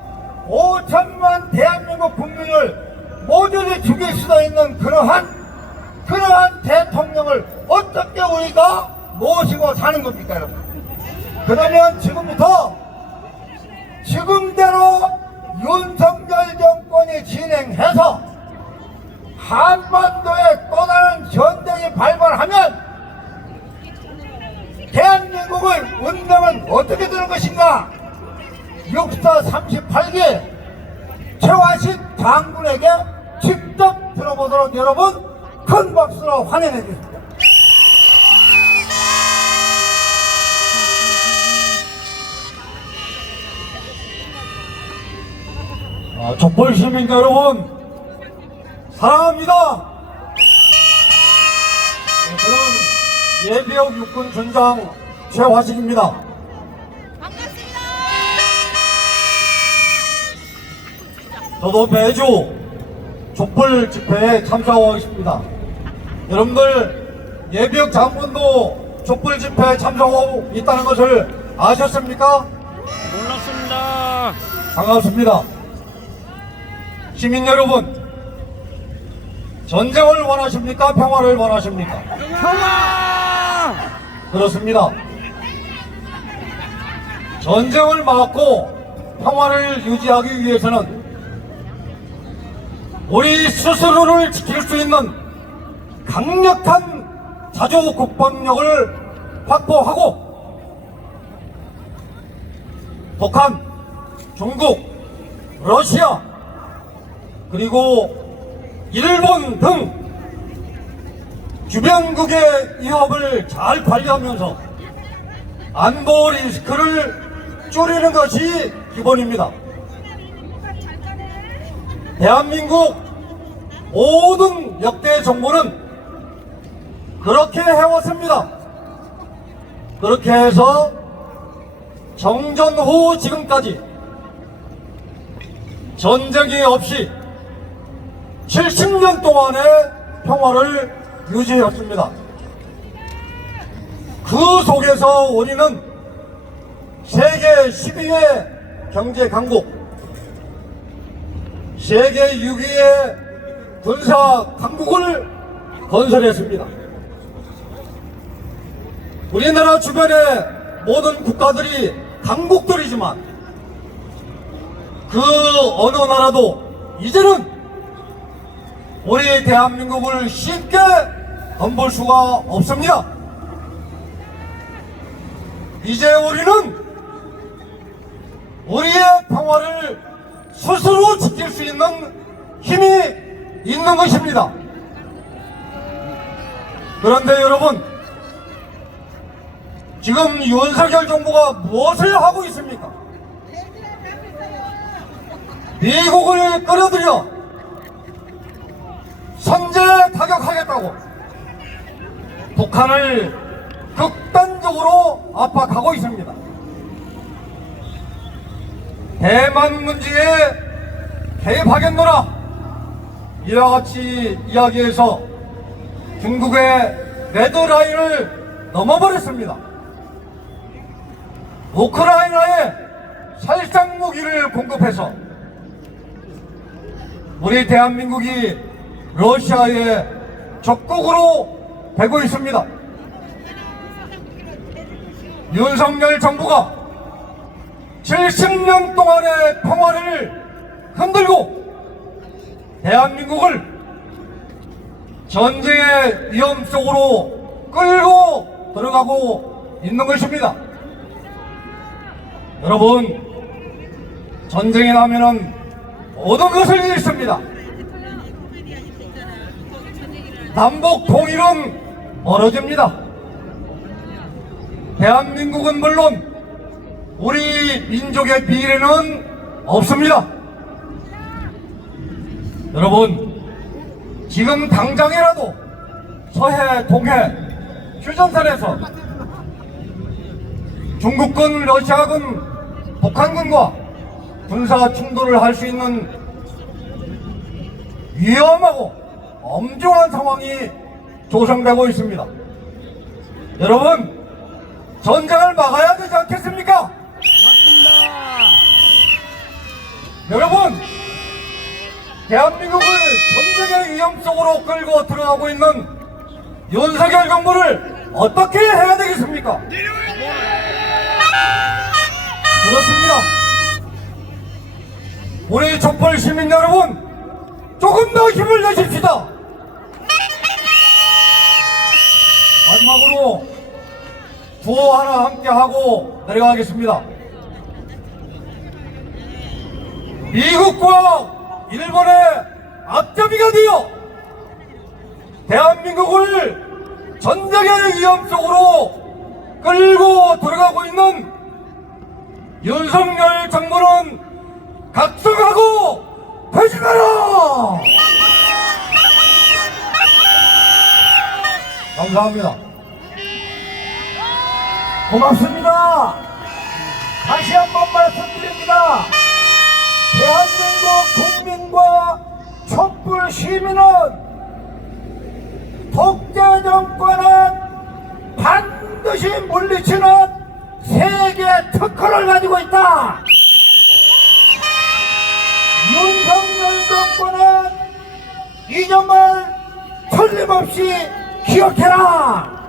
5천만 대한민국 국민을 모조리 죽일 수도 있는 그러한 대통령을 어떻게 우리가 모시고 사는 겁니까, 여러분? 그러면 지금대로 윤석열 정권이 진행해서 한반도에 또 다른 전쟁이 발발하면 대한민국의 운명은 어떻게 되는 것인가? 육사 38기 최화식 장군에게 직접 들어보도록 여러분 큰 박수로 환영해 주십니다. 촛불 시민 여러분 사랑합니다. 저는 예비역 육군 준장 최화식입니다. 저도 매주 촛불 집회에 참석하고 있습니다. 여러분들 예비역 장군도 촛불 집회에 참석하고 있다는 것을 아셨습니까? 몰랐습니다. 반갑습니다. 시민 여러분, 전쟁을 원하십니까? 평화를 원하십니까? 평화! 그렇습니다. 전쟁을 막고 평화를 유지하기 위해서는 우리 스스로를 지킬 수 있는 강력한 자주 국방력을 확보하고 북한, 중국, 러시아, 그리고 일본 등 주변국의 위협을 잘 관리하면서 안보 리스크를 줄이는 것이 기본입니다. 대한민국 모든 역대 정부는 그렇게 해왔습니다. 그렇게 해서 정전 후 지금까지 전쟁이 없이 70년 동안의 평화를 유지했습니다. 그 속에서 우리는 세계 12위 경제 강국, 세계 6위의 군사 강국을 건설했습니다. 우리나라 주변의 모든 국가들이 강국들이지만 그 어느 나라도 이제는 우리 대한민국을 쉽게 덤볼 수가 없습니다. 이제 우리는 우리의 평화를 스스로 지킬 수 있는 힘이 있는 것입니다. 그런데 여러분, 지금 윤석열 정부가 무엇을 하고 있습니까? 미국을 끌어들여 선제 타격하겠다고 북한을 극단적으로 압박하고 있습니다. 대만 문제에 개입하겠노라 이와 같이 이야기해서 중국의 레드라인을 넘어버렸습니다. 우크라이나에 살상 무기를 공급해서 우리 대한민국이 러시아의 적국으로 되고 있습니다. 윤석열 정부가 70년 동안의 평화를 흔들고 대한민국을 전쟁의 위험 속으로 끌고 들어가고 있는 것입니다. 여러분, 전쟁이 나면은 모든 것을 잃습니다. 남북 통일은 멀어집니다. 대한민국은 물론 우리 민족의 미래는 없습니다. 여러분, 지금 당장이라도 서해, 동해, 휴전선에서 중국군, 러시아군, 북한군과 군사 충돌을 할 수 있는 위험하고 엄중한 상황이 조성되고 있습니다. 여러분, 전쟁을 막아야 되지 않겠습니까? 맞습니다. 여러분, 대한민국을 전쟁의 위험 속으로 끌고 들어가고 있는 윤석열 정부를 어떻게 해야 되겠습니까? 그렇습니다. 우리 촛불 시민 여러분, 조금 더 힘을 내십시다. 마지막으로 구호 하나 함께 하고 내려가겠습니다. 미국과 일본의 앞잡이가 되어 대한민국을 전쟁의 위험 속으로 끌고 들어가고 있는 윤석열 정부는 각성하고 퇴진하라! 감사합니다. 고맙습니다. 다시 한번 말씀드립니다. 대한민국 국민과 촛불 시민은 독재 정권은 반드시 물리치는 세계 특허를 가지고 있다. 이 점을 틀림없이 기억해라.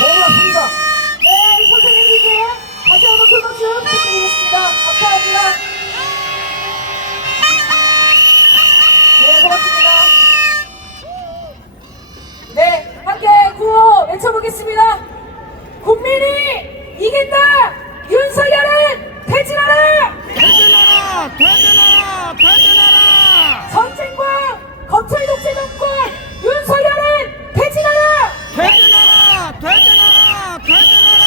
고맙습니다. 네, 선생님께 다시 한번 큰 박수 부탁드리겠습니다. 감사합니다. 네, 고맙습니다. 네, 함께 구호 외쳐보겠습니다. 국민이 이긴다! 윤석열은 퇴진하라! 퇴진하라! 퇴진하라! 퇴진하라! 전쟁과 검찰 독재 정권 윤석열은 퇴진하라! 퇴진하라! 퇴진하라! 퇴진하라!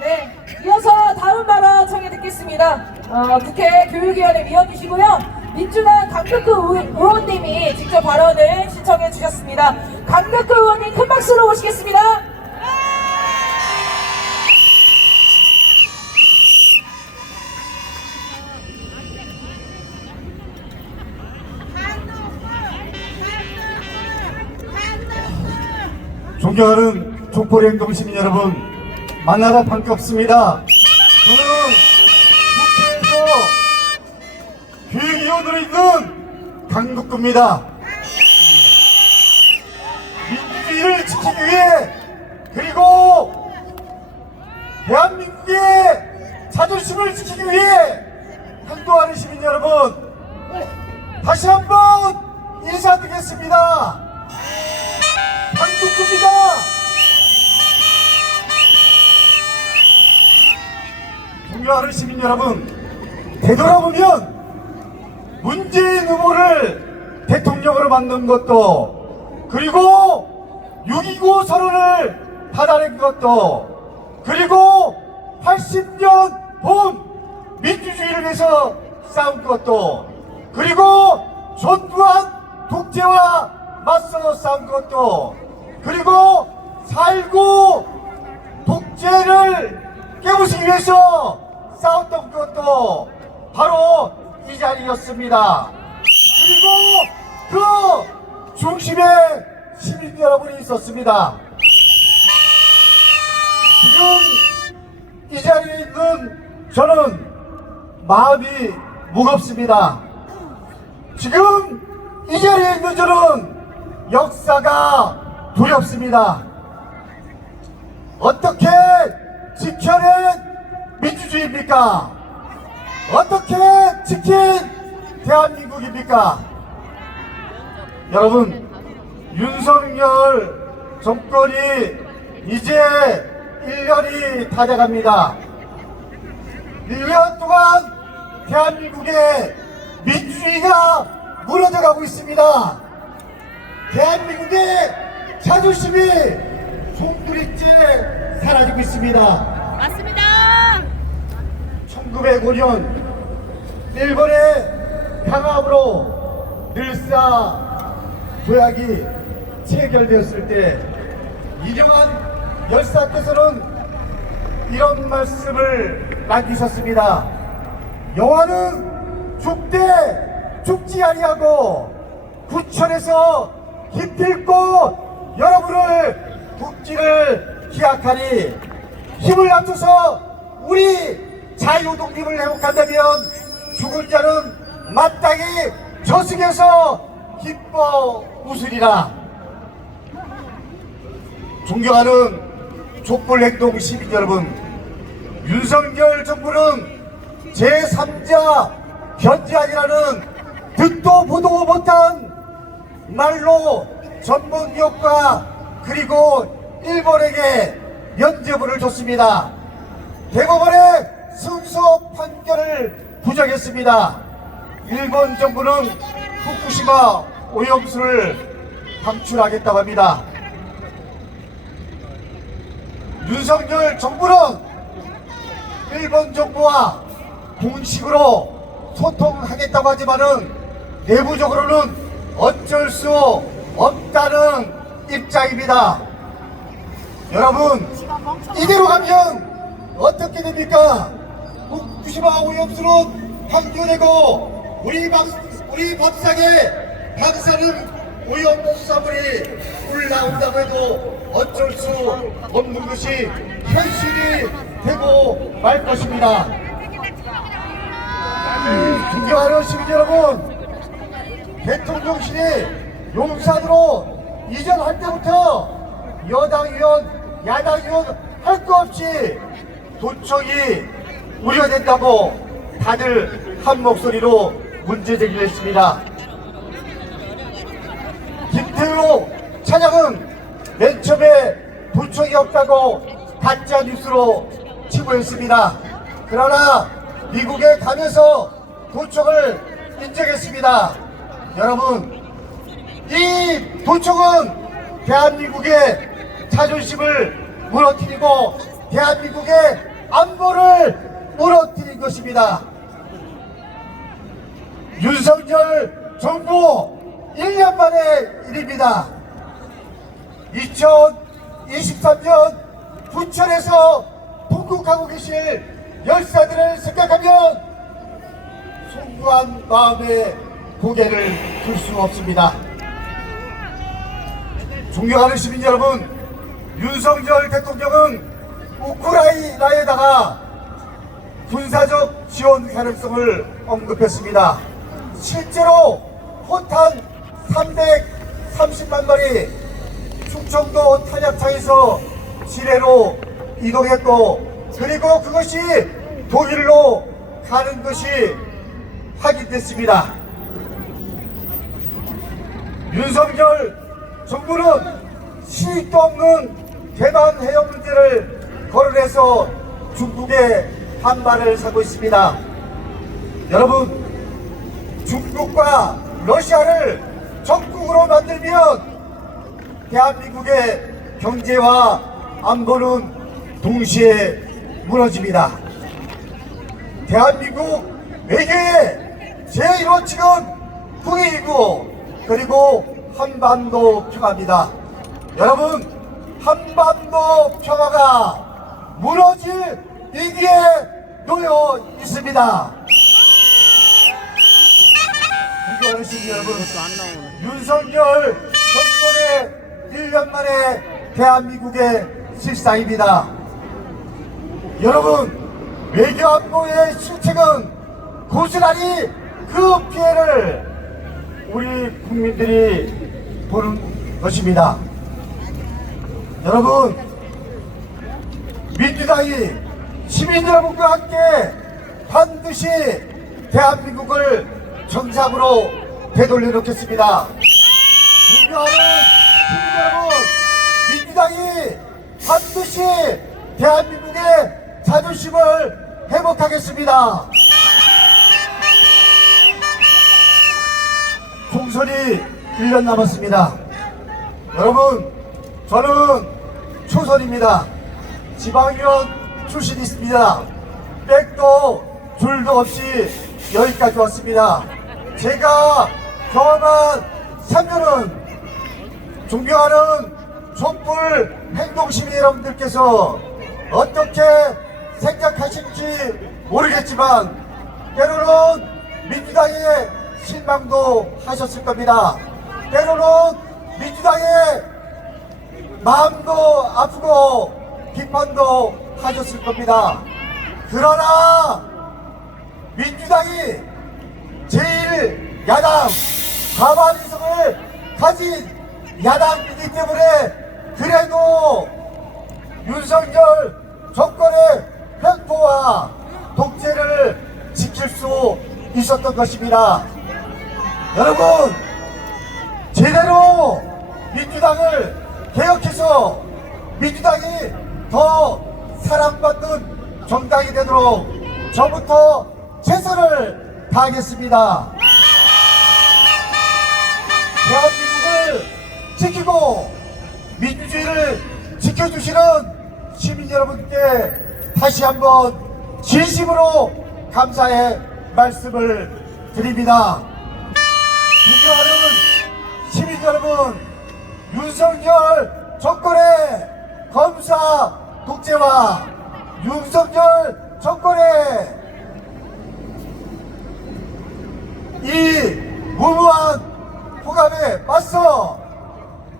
네, 이어서 다음 발언 청해 듣겠습니다. 국회 교육위원회 위원이시고요. 민주당 강덕구 의원님이 직접 발언을 신청해 주셨습니다. 강덕구 의원님 큰 박수로 모시겠습니다. 존경하는 족보행동 시민 여러분, 만나서 반갑습니다. 저는 국회에서 교육위원으로 있는 강덕구입니다. 민주주의를 지키기 위해, 그리고 대한민국의 자존심을 지키기 위해 행동하는 시민 여러분, 다시 한번 인사드리겠습니다. 강덕구입니다. 존경하는 시민 여러분, 되돌아보면 문재인 후보를 대통령으로 만든 것도, 그리고 6.29 선언을 받아낸 것도, 그리고 80년 본 민주주의를 위해서 싸운 것도, 그리고 전두환 독재와 맞서 싸운 것도, 그리고 4.19 독재를 깨부수기 위해서 싸웠던 것도 바로 이 자리였습니다. 그리고 그 중심에 시민 여러분이 있었습니다. 지금 이 자리에 있는 저는 마음이 무겁습니다. 지금 이 자리에 있는 저는 역사가 두렵습니다. 어떻게 지켜낸 민주주의입니까? 어떻게 지킨 대한민국입니까? 여러분, 윤석열 정권이 이제 1년이 다 돼갑니다. 1년 동안 대한민국의 민주주의가 무너져가고 있습니다. 대한민국의 자존심이 송두리째 사라지고 있습니다. 맞습니다. 1905년 일본의 강압으로 늘사 조약이 체결되었을 때 이정환 열사께서는 이런 말씀을 남기셨습니다. 영화는 죽되 죽지 아니하고 구천에서 기필코 여러분을 국기를 기약하니 힘을 합쳐서 우리 자유 독립을 회복한다면 죽은 자는 마땅히 저승에서 기뻐 웃으리라. 존경하는 족불행동 시민 여러분, 윤석열 정부는 제3자 견제안이라는 듣도 보도 못한 말로 전문 기업과 그리고 일본에게 면죄부를 줬습니다. 대법원의 승소 판결을 부정했습니다. 일본 정부는 후쿠시마 오염수를 방출하겠다고 합니다. 윤석열 정부는 일본 정부와 공식으로 소통하겠다고 하지만은 내부적으로는 어쩔 수 없다는 입장입니다. 여러분, 이대로 가면 어떻게 됩니까? 후쿠시마 오염수는 방류되고 우리 밥상에 방사능 오염수산물이 올라온다고 해도 어쩔 수 없는 것이 현실이 되고 말 것입니다. 존경하는 시민 여러분, 대통령실이 용산으로 이전할 때부터 여당 의원, 야당 의원 할 거 없이 도청이 우려된다고 다들 한 목소리로 문제 제기를 했습니다. 김태우 차장은 맨 처음에 도청이 없다고 가짜 뉴스로 치부했습니다. 그러나 미국에 가면서 도청을 인정했습니다. 여러분, 이 도청은 대한민국의 자존심을 무너뜨리고 대한민국의 안보를 무너뜨린 것입니다. 윤석열 정부 1년 만의 일입니다. 2023년 부천에서 통곡하고 계실 열사들을 생각하면 숭고한 마음에 고개를 들 수 없습니다. 존경하는 시민 여러분, 윤석열 대통령은 우크라이나에다가 군사적 지원 가능성을 언급했습니다. 실제로 포탄 330만 마리 충청도 탄약차에서 지뢰로 이동했고, 그리고 그것이 독일로 가는 것이 확인됐습니다. 윤석열 정부는 시익도 없는 대만 해역 문제를 거론해서 중국에 반발을 사고 있습니다. 여러분, 중국과 러시아를 적국으로 만들면 대한민국의 경제와 안보는 동시에 무너집니다. 대한민국 외교의 제1호칙은 국익이고 그리고 한반도 평화입니다. 여러분, 한반도 평화가 무너질 위기에 놓여 있습니다. 존경하는 여러분, 윤석열 정권의 1년 만에 대한민국의 실상입니다. 여러분, 외교안보의 실책은 고스란히 그 피해를 우리 국민들이 보는 것입니다. 여러분, 민주당이 시민 여러분과 함께 반드시 대한민국을 정상으로 되돌려 놓겠습니다. 존경하는 시민 여러분, 민주당이 반드시 대한민국의 자존심을 회복하겠습니다. 총선이 1년 남았습니다. 여러분, 저는 초선입니다. 지방의원 출신이 있습니다. 백도 줄도 없이 여기까지 왔습니다. 제가 경험한 3년은 존경하는 촛불 행동시민 여러분들께서 어떻게 생각하실지 모르겠지만 때로는 민주당에 실망도 하셨을 겁니다. 때로는 민주당의 마음도 아프고 비판도 하셨을 겁니다. 그러나 민주당이 제1야당 과반의석을 가진 야당이기 때문에 그래도 윤석열 정권의 횡포와 독재를 지킬 수 있었던 것입니다. 여러분, 제대로 민주당을 개혁해서 민주당이 더 사랑받는 정당이 되도록 저부터 최선을 다하겠습니다. 대한민국을 지키고 민주주의를 지켜주시는 시민 여러분께 다시 한번 진심으로 감사의 말씀을 드립니다. 존경하는 시민 여러분, 윤석열 정권의 검사 독재와 윤석열 정권의 이 무모한 호감에 맞서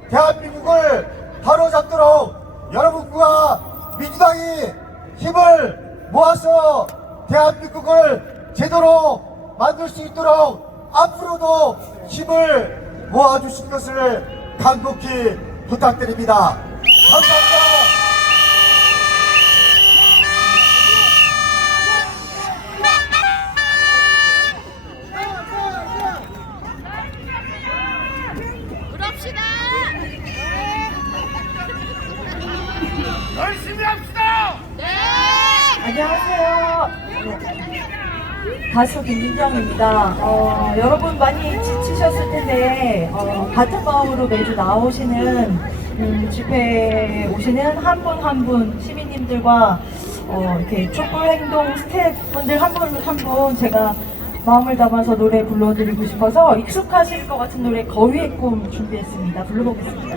대한민국을 바로잡도록 여러분과 민주당이 힘을 모아서 대한민국을 제대로 만들 수 있도록 앞으로도 힘을 모아주실 것을 간곡히 부탁드립니다. 감사합니다. 안녕하세요. 가수 김민정입니다. 여러분 많이 지치셨을 텐데 같은 마음으로 매주 나오시는 집회에 오시는 한 분 한 분 시민님들과 이렇게 촛불행동 스태프분들 한 분 한 분 제가 마음을 담아서 노래 불러드리고 싶어서 익숙하실 것 같은 노래 거위의 꿈 준비했습니다. 불러보겠습니다.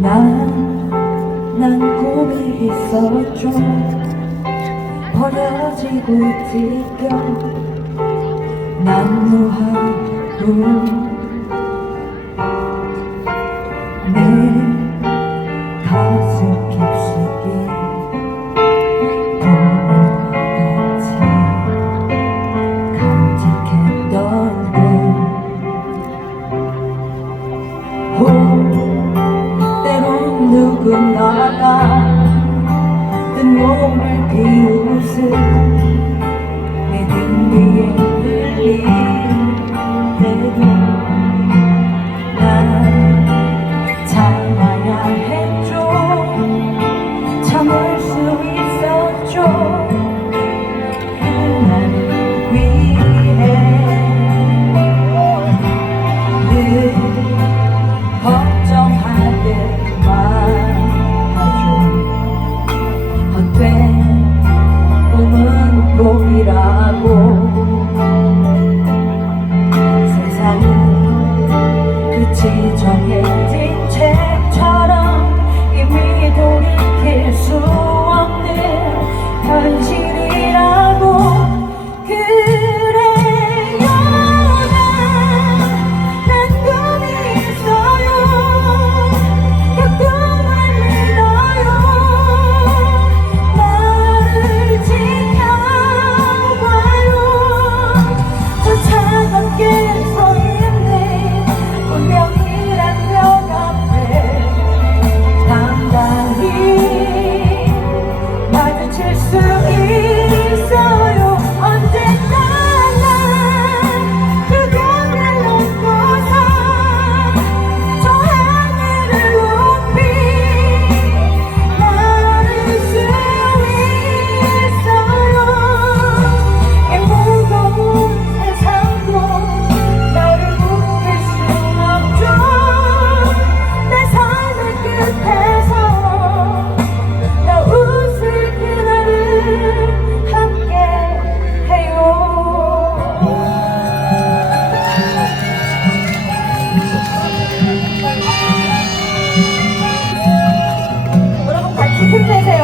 난 꿈이 있었죠. 버려지고 찢겨 난무하고 내 가슴 깊숙이 꿈과 같이 간직했던 꿈 때론 누군가가 뜬 몸을 비웃음 내 등 위에 흘릴 때도 난 참아야 했죠. 참을 수 있었죠. 그날 위해 늘 걱정하듯 말하죠. 헛된 꿈은 꿈이라고 세상은 끝이 정해진 책처럼 이미 돌이킬 수 없는 현실이라고. 그래요 난 꿈이 있어요. 그 꿈을 믿어요. 나를 지켜봐요. 저 차갑게 서 있는 운명이란 벽 앞에 당당히 마주칠 수 있어요. 언젠가 난 그대를 넘고서 저 하늘을 높이 나를 수 있어요. 이 무거운 세상도 나를 묶을 순 없죠. 내 삶의 끝에서 나 웃을 그날을 함께 해요. 여러분 같이 힘내세요.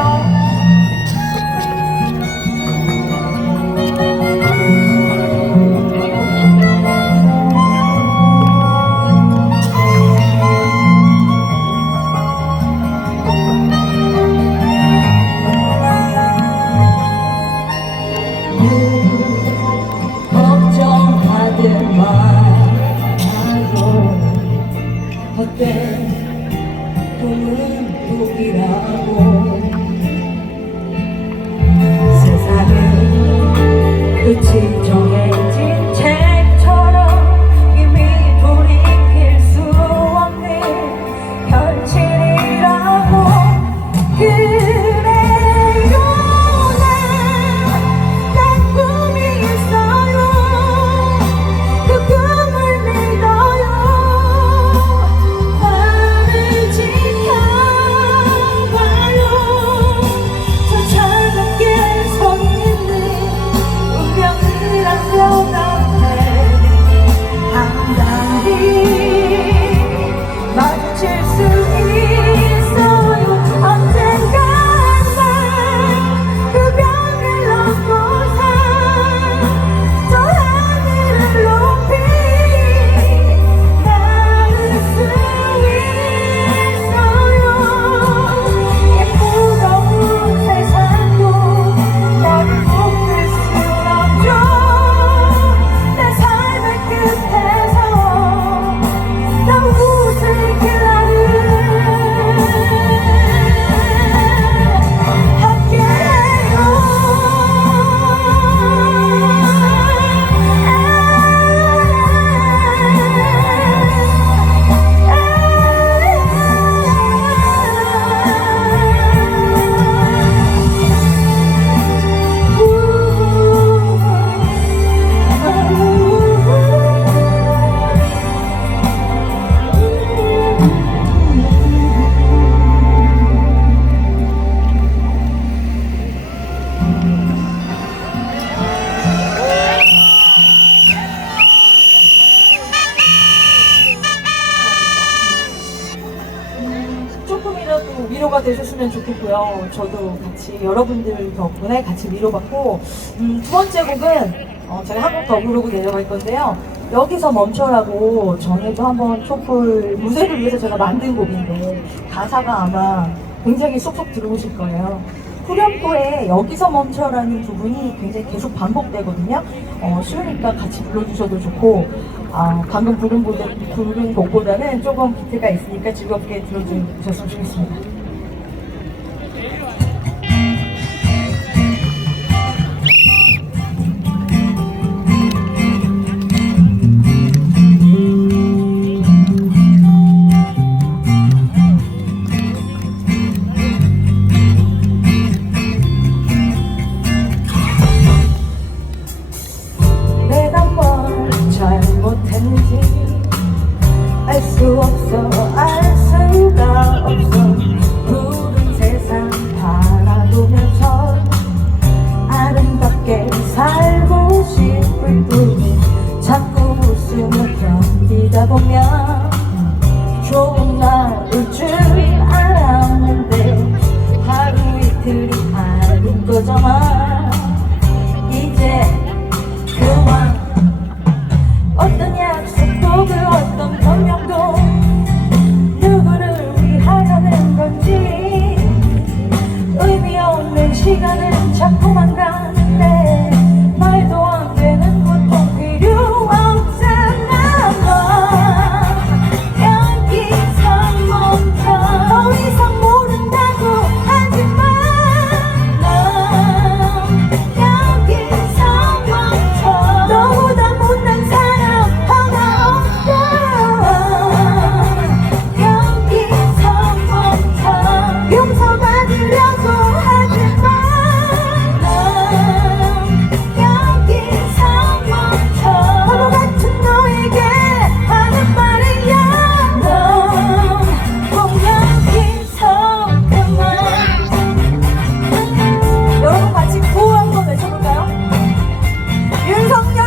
걱정하든 말하고 헛된 꿈은 꿈이라고 세상은 끝이 정해진 책처럼 이미 돌이킬 수 없는 현실이라고. 그래요 난 꿈이 있어요. 그 꿈을 믿어요. 나를 지켜봐요. 되셨으면 좋겠고요. 저도 같이 여러분들 덕분에 같이 위로받고 두 번째 곡은 제가 한곡 더 부르고 내려갈 건데요. 여기서 멈춰라고 전에도 한번 촛불 무대를 위해서 제가 만든 곡인데 가사가 아마 굉장히 쏙쏙 들어오실 거예요. 후렴구에 여기서 멈춰라는 부분이 굉장히 계속 반복되거든요. 쉬우니까 같이 불러주셔도 좋고 방금 부른 곡보다는 조금 비트가 있으니까 즐겁게 들어주셨으면 좋겠습니다. 내가 뭘 잘못했는지 알 수 없어 알 수가 없어 푸른 세상 바라보면서 아름답게 살고 싶을 뿐 자꾸 웃으며 견디다 보면 좋은 날일 줄 알았는데 하루 이틀이 아닌 거잖아. 이제 그만 어떤 약속도 그 어떤 변명도 누구를 위하려는 건지 의미 없는 시간은 자꾸만 가는데 말도 안 되는 고통 필요 없잖아. 여기서 멈춰 더 이상 모른다고 하지마. 여기서 멈춰 너보다 못난 사람 하나 없어. 여기서 멈춰 용서받으려고 하지마. 여기서 멈춰 바보 같은 너에게 하는 말이야. 꼭 여기서 그만. 여러분 같이 구호 한번 외쳐볼까요? 윤석열은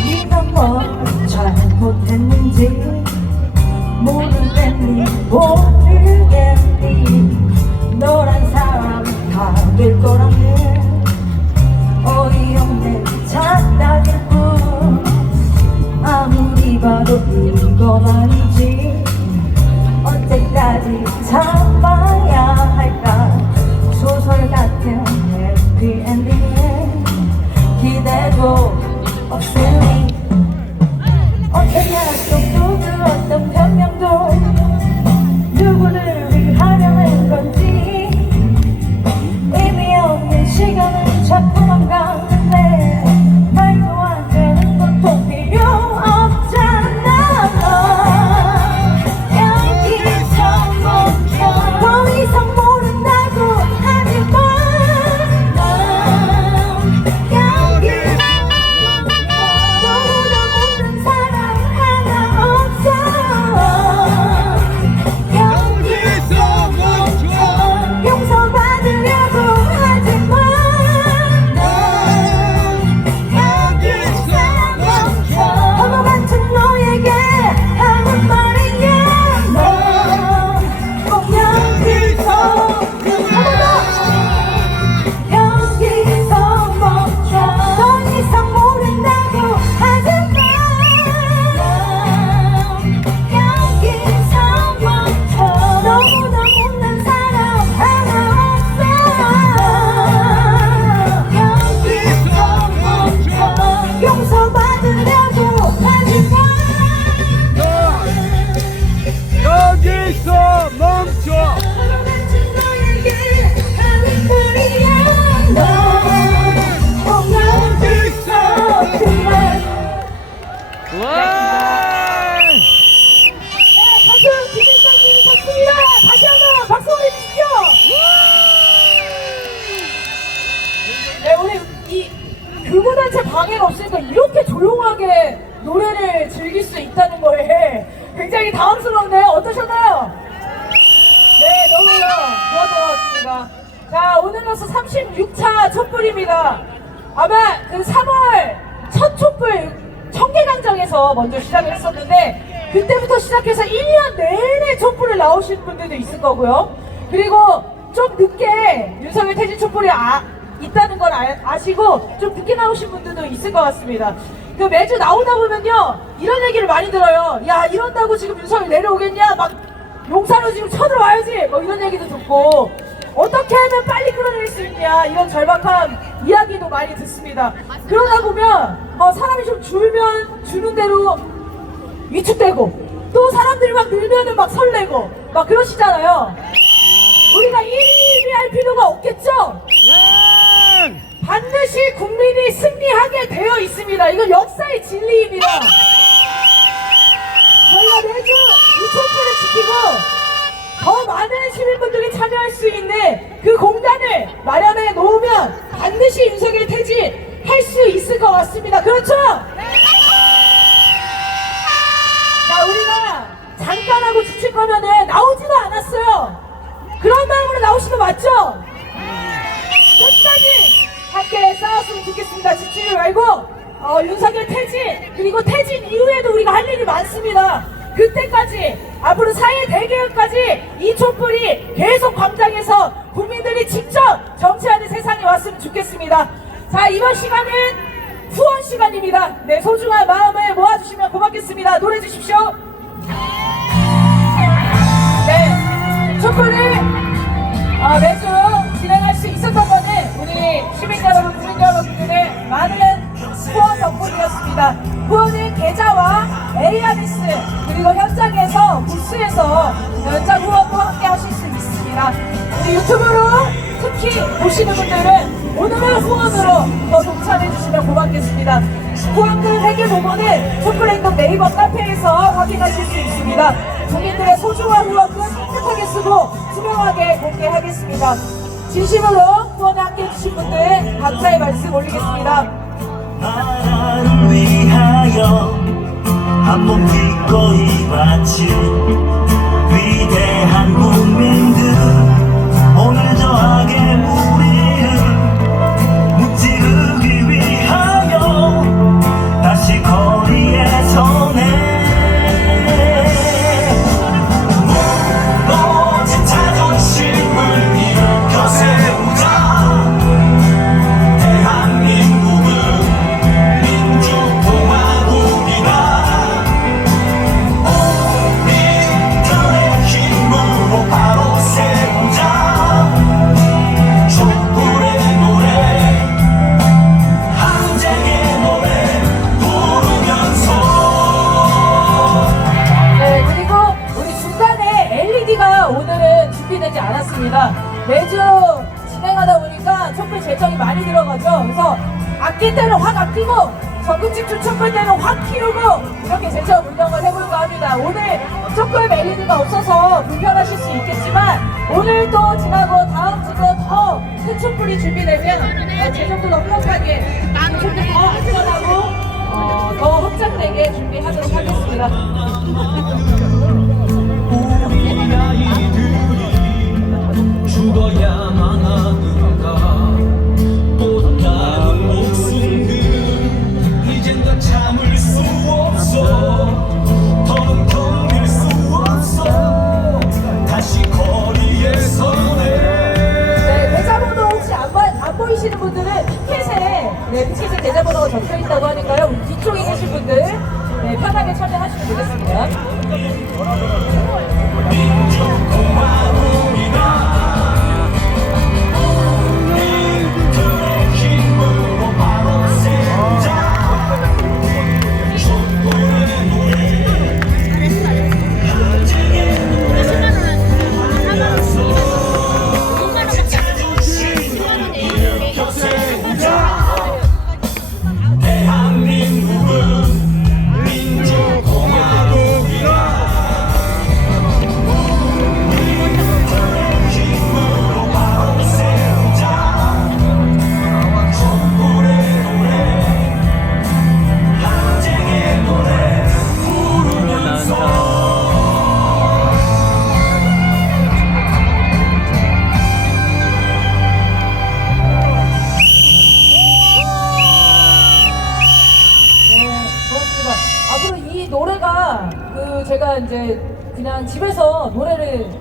네가 뭘 잘못했는지 모르겠니 모르겠니 너란 사람 다 될 거라면 어이없는 착각일 뿐 아무리 봐도 이건 아니지. 언제까지 참아야 할까. 소설 같은 해피엔딩에 기대도 없으니 어떤 약속도 그 어떤 변명도 누구를 위하려는 건지 의미 없는 시간은 자꾸만 가는데 말도 안 되는 고통 필요 없잖아. 여기서 멈춰 더 이상 모른다고 하지마. 여기서 너보다 못난 사람 하나 없어. 여기서 멈춰 용서받으려고 하지마. 여기서 멈춰 바보 같은 너에게 하는 말이야. 꼭 여기서 여기서 멈춰 더 이상 모른다고 하지마. 여기서 멈춰 너보다 못난 사람 하나 없어. 여기서 멈춰 용서받으려고 하지마. 여기서 멈춰. 바보 같은 너에게 하는 말이야. 꼭 여기서 그만. 박수 김일성님이 쳤습니다. 다시 한번 박수 보내주시죠. 네, 오늘 이 교구단체 방해가 없으니까 이렇게 조용하게 노래를 즐길 수 있다는 거에 굉장히 당황스러운데요. 어떠셨나요? 네, 너무 좋았던 것 같습니다. 자, 오늘로서 36차 촛불입니다. 아마 그 3월 첫 촛불 청계광장에서 먼저 시작을 했었는데 그때부터 시작해서 1년 내내 촛불을 나오신 분들도 있을 거고요. 그리고 좀 늦게 윤석열 퇴진 촛불이 있다는 걸 아시고 좀 늦게 나오신 분들도 있을 것 같습니다. 그 매주 나오다 보면요 이런 얘기를 많이 들어요. 야, 이런다고 지금 윤석열 내려오겠냐? 막 용사로 지금 쳐들어와야지 뭐 이런 얘기도 듣고 어떻게 하면 빨리 끌어낼 수 있냐 이런 절박한 이야기도 많이 듣습니다. 그러다 보면 사람이 좀 줄면 주는 대로 위축되고 또 사람들이 막 늘면은 막 설레고 막 그러시잖아요. 우리가 1위 할 필요가 없겠죠? 반드시 국민이 승리하게 되어 있습니다. 이건 역사의 진리입니다. 저희가 매주 이 촛불을 지키고 더 많은 시민분들이 참여할 수 있는 그 공간을 마련해 놓으면 반드시 윤석열 퇴진할 수 있을 것 같습니다. 그렇죠? 자, 우리가 잠깐 하고 지칠 거면은 나오지도 않았어요. 그런 마음으로 나오신 거 맞죠? 끝까지 함께 싸웠으면 좋겠습니다. 지치지 말고 윤석열 퇴진 그리고 퇴진 이후에도 우리가 할 일이 많습니다. 그때까지 앞으로 사회 대개혁까지 이 촛불이 계속 광장에서 국민들이 직접 정치하는 세상이 왔으면 좋겠습니다. 자, 이번 시간은 후원 시간입니다. 네, 소중한 마음을 모아주시면 고맙겠습니다. 노래 주십시오. 네, 촛불을 매주 진행할 수 있었던 거는 우리 시민 여러분, 국민 여러분들의 많은 후원 덕분이었습니다. 후원은 계좌와 ARS 그리고 현장에서 부스에서 현장 후원도 함께 하실 수 있습니다. 우리 유튜브로 특히 보시는 분들은 오늘의 후원으로 더 동참해 주시면 고맙겠습니다. 후원금 회계 보고는 촛불행동 네이버 카페에서 확인하실 수 있습니다. 국민들의 소중한 후원금 깨끗하게 쓰고 투명하게 공개하겠습니다. 진심으로 후원에 함께 해주신 분들 감사의 말씀 올리겠습니다. 나라를 위하여 한몸 기꺼이 바친 위대한 국민들 오늘 저하게 우리를 무찌르기 위하여 다시 거리에 서네 무너진 자존심을 일으켜 세우자 매주 진행하다 보니까 촛불 재정이 많이 들어가죠. 그래서 아낄 때는 확 아끼고 전국집중 촛불 때는 확 키우고 이렇게 재정 운영을 해볼까 합니다. 오늘 조금 LED가 없어서 불편하실 수 있겠지만 오늘 또 지나고 다음 주도 더 큰 촛불이 준비되면 재정도 넉넉하게 촛불 더 안전하고 더 확장되게 준비하도록 하겠습니다. 우리 아이들이 죽어야만 하는가 또 다른 목숨들 이젠 더 참을 수 없어 더는 견딜 수 없어 다시 거리에 서네. 네, 계좌번호 혹시 안 보이시는 분들은 피켓에 계좌번호가 적혀있다고 하니까요. 우리 뒤쪽에 계신 분들 편하게 참여하시면 되겠습니다. 대한민국은 민주공화국이다. 제가 이제 그냥 집에서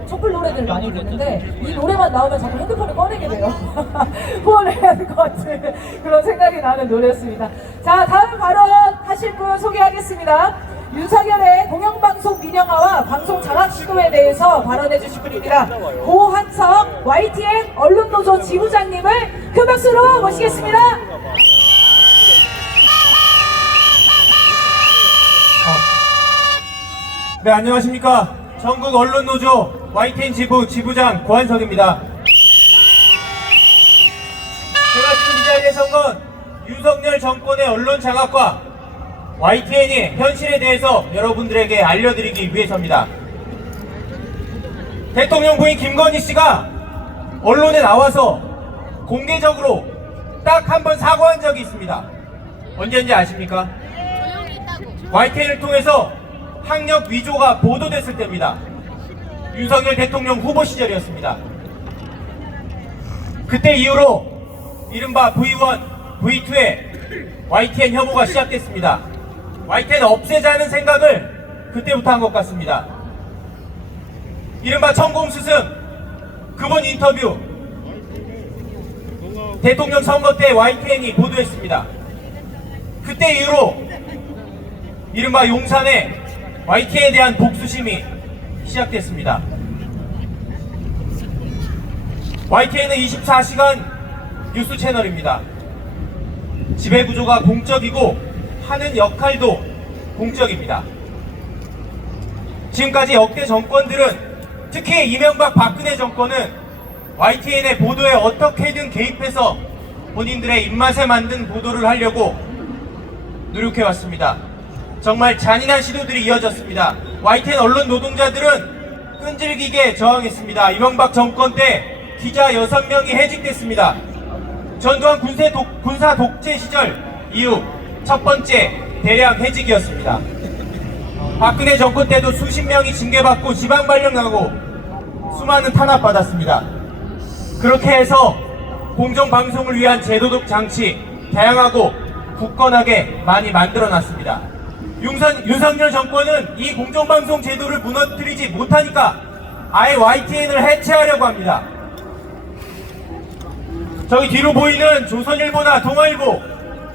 촛불 노래들 많이 듣는데 이 노래만 나오면 자꾸 핸드폰을 꺼내게 돼요. 후원을 해야 될 것 같은 그런 생각이 나는 노래였습니다. 자, 다음 발언 하실 분 소개하겠습니다. 윤석열의 공영방송 민영화와 방송 장악 시도에 대해서 발언해 주실 분입니다. 고한석 YTN 언론노조 지부장님을 큰 박수로 모시겠습니다. 네, 안녕하십니까. 전국 언론노조 YTN 지부장 고한석입니다. 제가 지금 이 자리에 선 건 윤석열 정권의 언론 장악과 YTN의 현실에 대해서 여러분들에게 알려드리기 위해서입니다. 대통령 부인 김건희 씨가 언론에 나와서 공개적으로 딱 한 번 사과한 적이 있습니다. 언제인지 아십니까? YTN을 통해서 학력 위조가 보도됐을 때입니다. 윤석열 대통령 후보 시절이었습니다. 그때 이후로 이른바 V1, V2의 YTN 혐오가 시작됐습니다. YTN 없애자는 생각을 그때부터 한 것 같습니다. 이른바 천공스승 그분 인터뷰 대통령 선거 때 YTN이 보도했습니다. 그때 이후로 이른바 용산에 YTN에 대한 복수심이 시작됐습니다. YTN은 24시간 뉴스 채널입니다. 지배구조가 공적이고 하는 역할도 공적입니다. 지금까지 역대 정권들은 특히 이명박 박근혜 정권은 YTN의 보도에 어떻게든 개입해서 본인들의 입맛에 맞는 보도를 하려고 노력해왔습니다. 정말 잔인한 시도들이 이어졌습니다. YTN 언론 노동자들은 끈질기게 저항했습니다. 이명박 정권 때 기자 6명이 해직됐습니다. 전두환 군사 독재 시절 이후 첫 번째 대량 해직이었습니다. 박근혜 정권 때도 수십 명이 징계받고 지방 발령나고 수많은 탄압받았습니다. 그렇게 해서 공정방송을 위한 제도적 장치 다양하고 굳건하게 많이 만들어놨습니다. 윤석열 정권은 이 공정방송 제도를 무너뜨리지 못하니까 아예 YTN을 해체하려고 합니다. 저기 뒤로 보이는 조선일보나 동아일보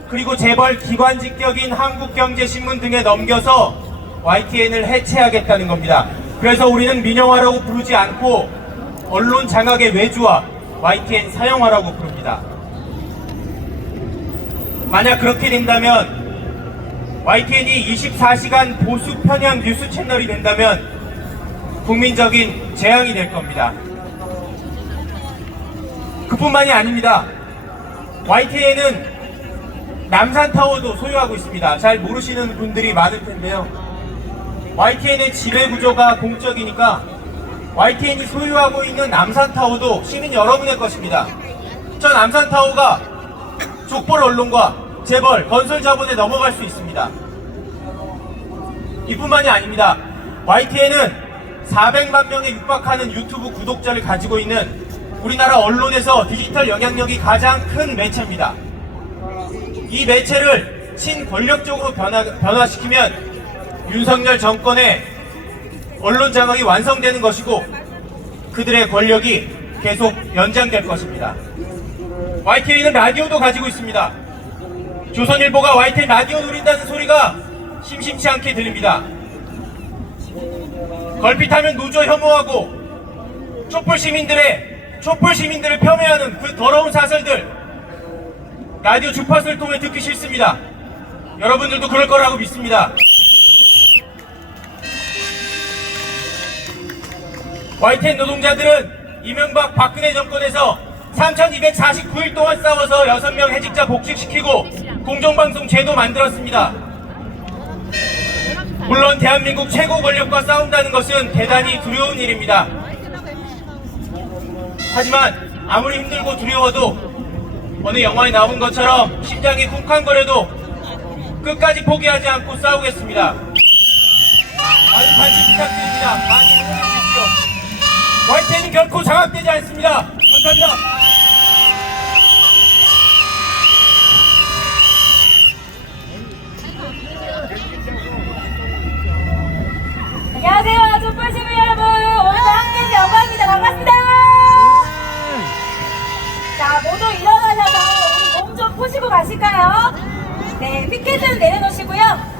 그리고 재벌 기관직격인 한국경제신문 등에 넘겨서 YTN을 해체하겠다는 겁니다. 그래서 우리는 민영화라고 부르지 않고 언론 장악의 외주화 YTN 사형화라고 부릅니다. 만약 그렇게 된다면 YTN이 24시간 보수 편향 뉴스 채널이 된다면 국민적인 재앙이 될 겁니다. 그뿐만이 아닙니다. YTN은 남산타워도 소유하고 있습니다. 잘 모르시는 분들이 많을 텐데요. YTN의 지배구조가 공적이니까 YTN이 소유하고 있는 남산타워도 시민 여러분의 것입니다. 저 남산타워가 족벌 언론과 재벌, 건설 자본에 넘어갈 수 있습니다. 이뿐만이 아닙니다. YTN은 400만 명에 육박하는 유튜브 구독자를 가지고 있는 우리나라 언론에서 디지털 영향력이 가장 큰 매체입니다. 이 매체를 친권력적으로 변화시키면 윤석열 정권의 언론 장악이 완성되는 것이고 그들의 권력이 계속 연장될 것입니다. YTN은 라디오도 가지고 있습니다. 조선일보가 YTN 라디오 노린다는 소리가 심심치 않게 들립니다. 걸핏하면 노조 혐오하고 촛불 시민들을 폄훼하는 그 더러운 사설들 라디오 주파수를 통해 듣기 싫습니다. 여러분들도 그럴 거라고 믿습니다. YTN 노동자들은 이명박 박근혜 정권에서 3,249일 동안 싸워서 6명 해직자 복직시키고 공정방송 제도 만들었습니다. 물론 대한민국 최고 권력과 싸운다는 것은 대단히 두려운 일입니다. 하지만 아무리 힘들고 두려워도 어느 영화에 나온 것처럼 심장이 쿵쾅거려도 끝까지 포기하지 않고 싸우겠습니다. 많은 관심 부탁드립니다. 많이 응원해주십시오. YTN은 결코 장악되지 않습니다. 감사합니다. 계실까요? 네, 피켓은 내려놓으시고요.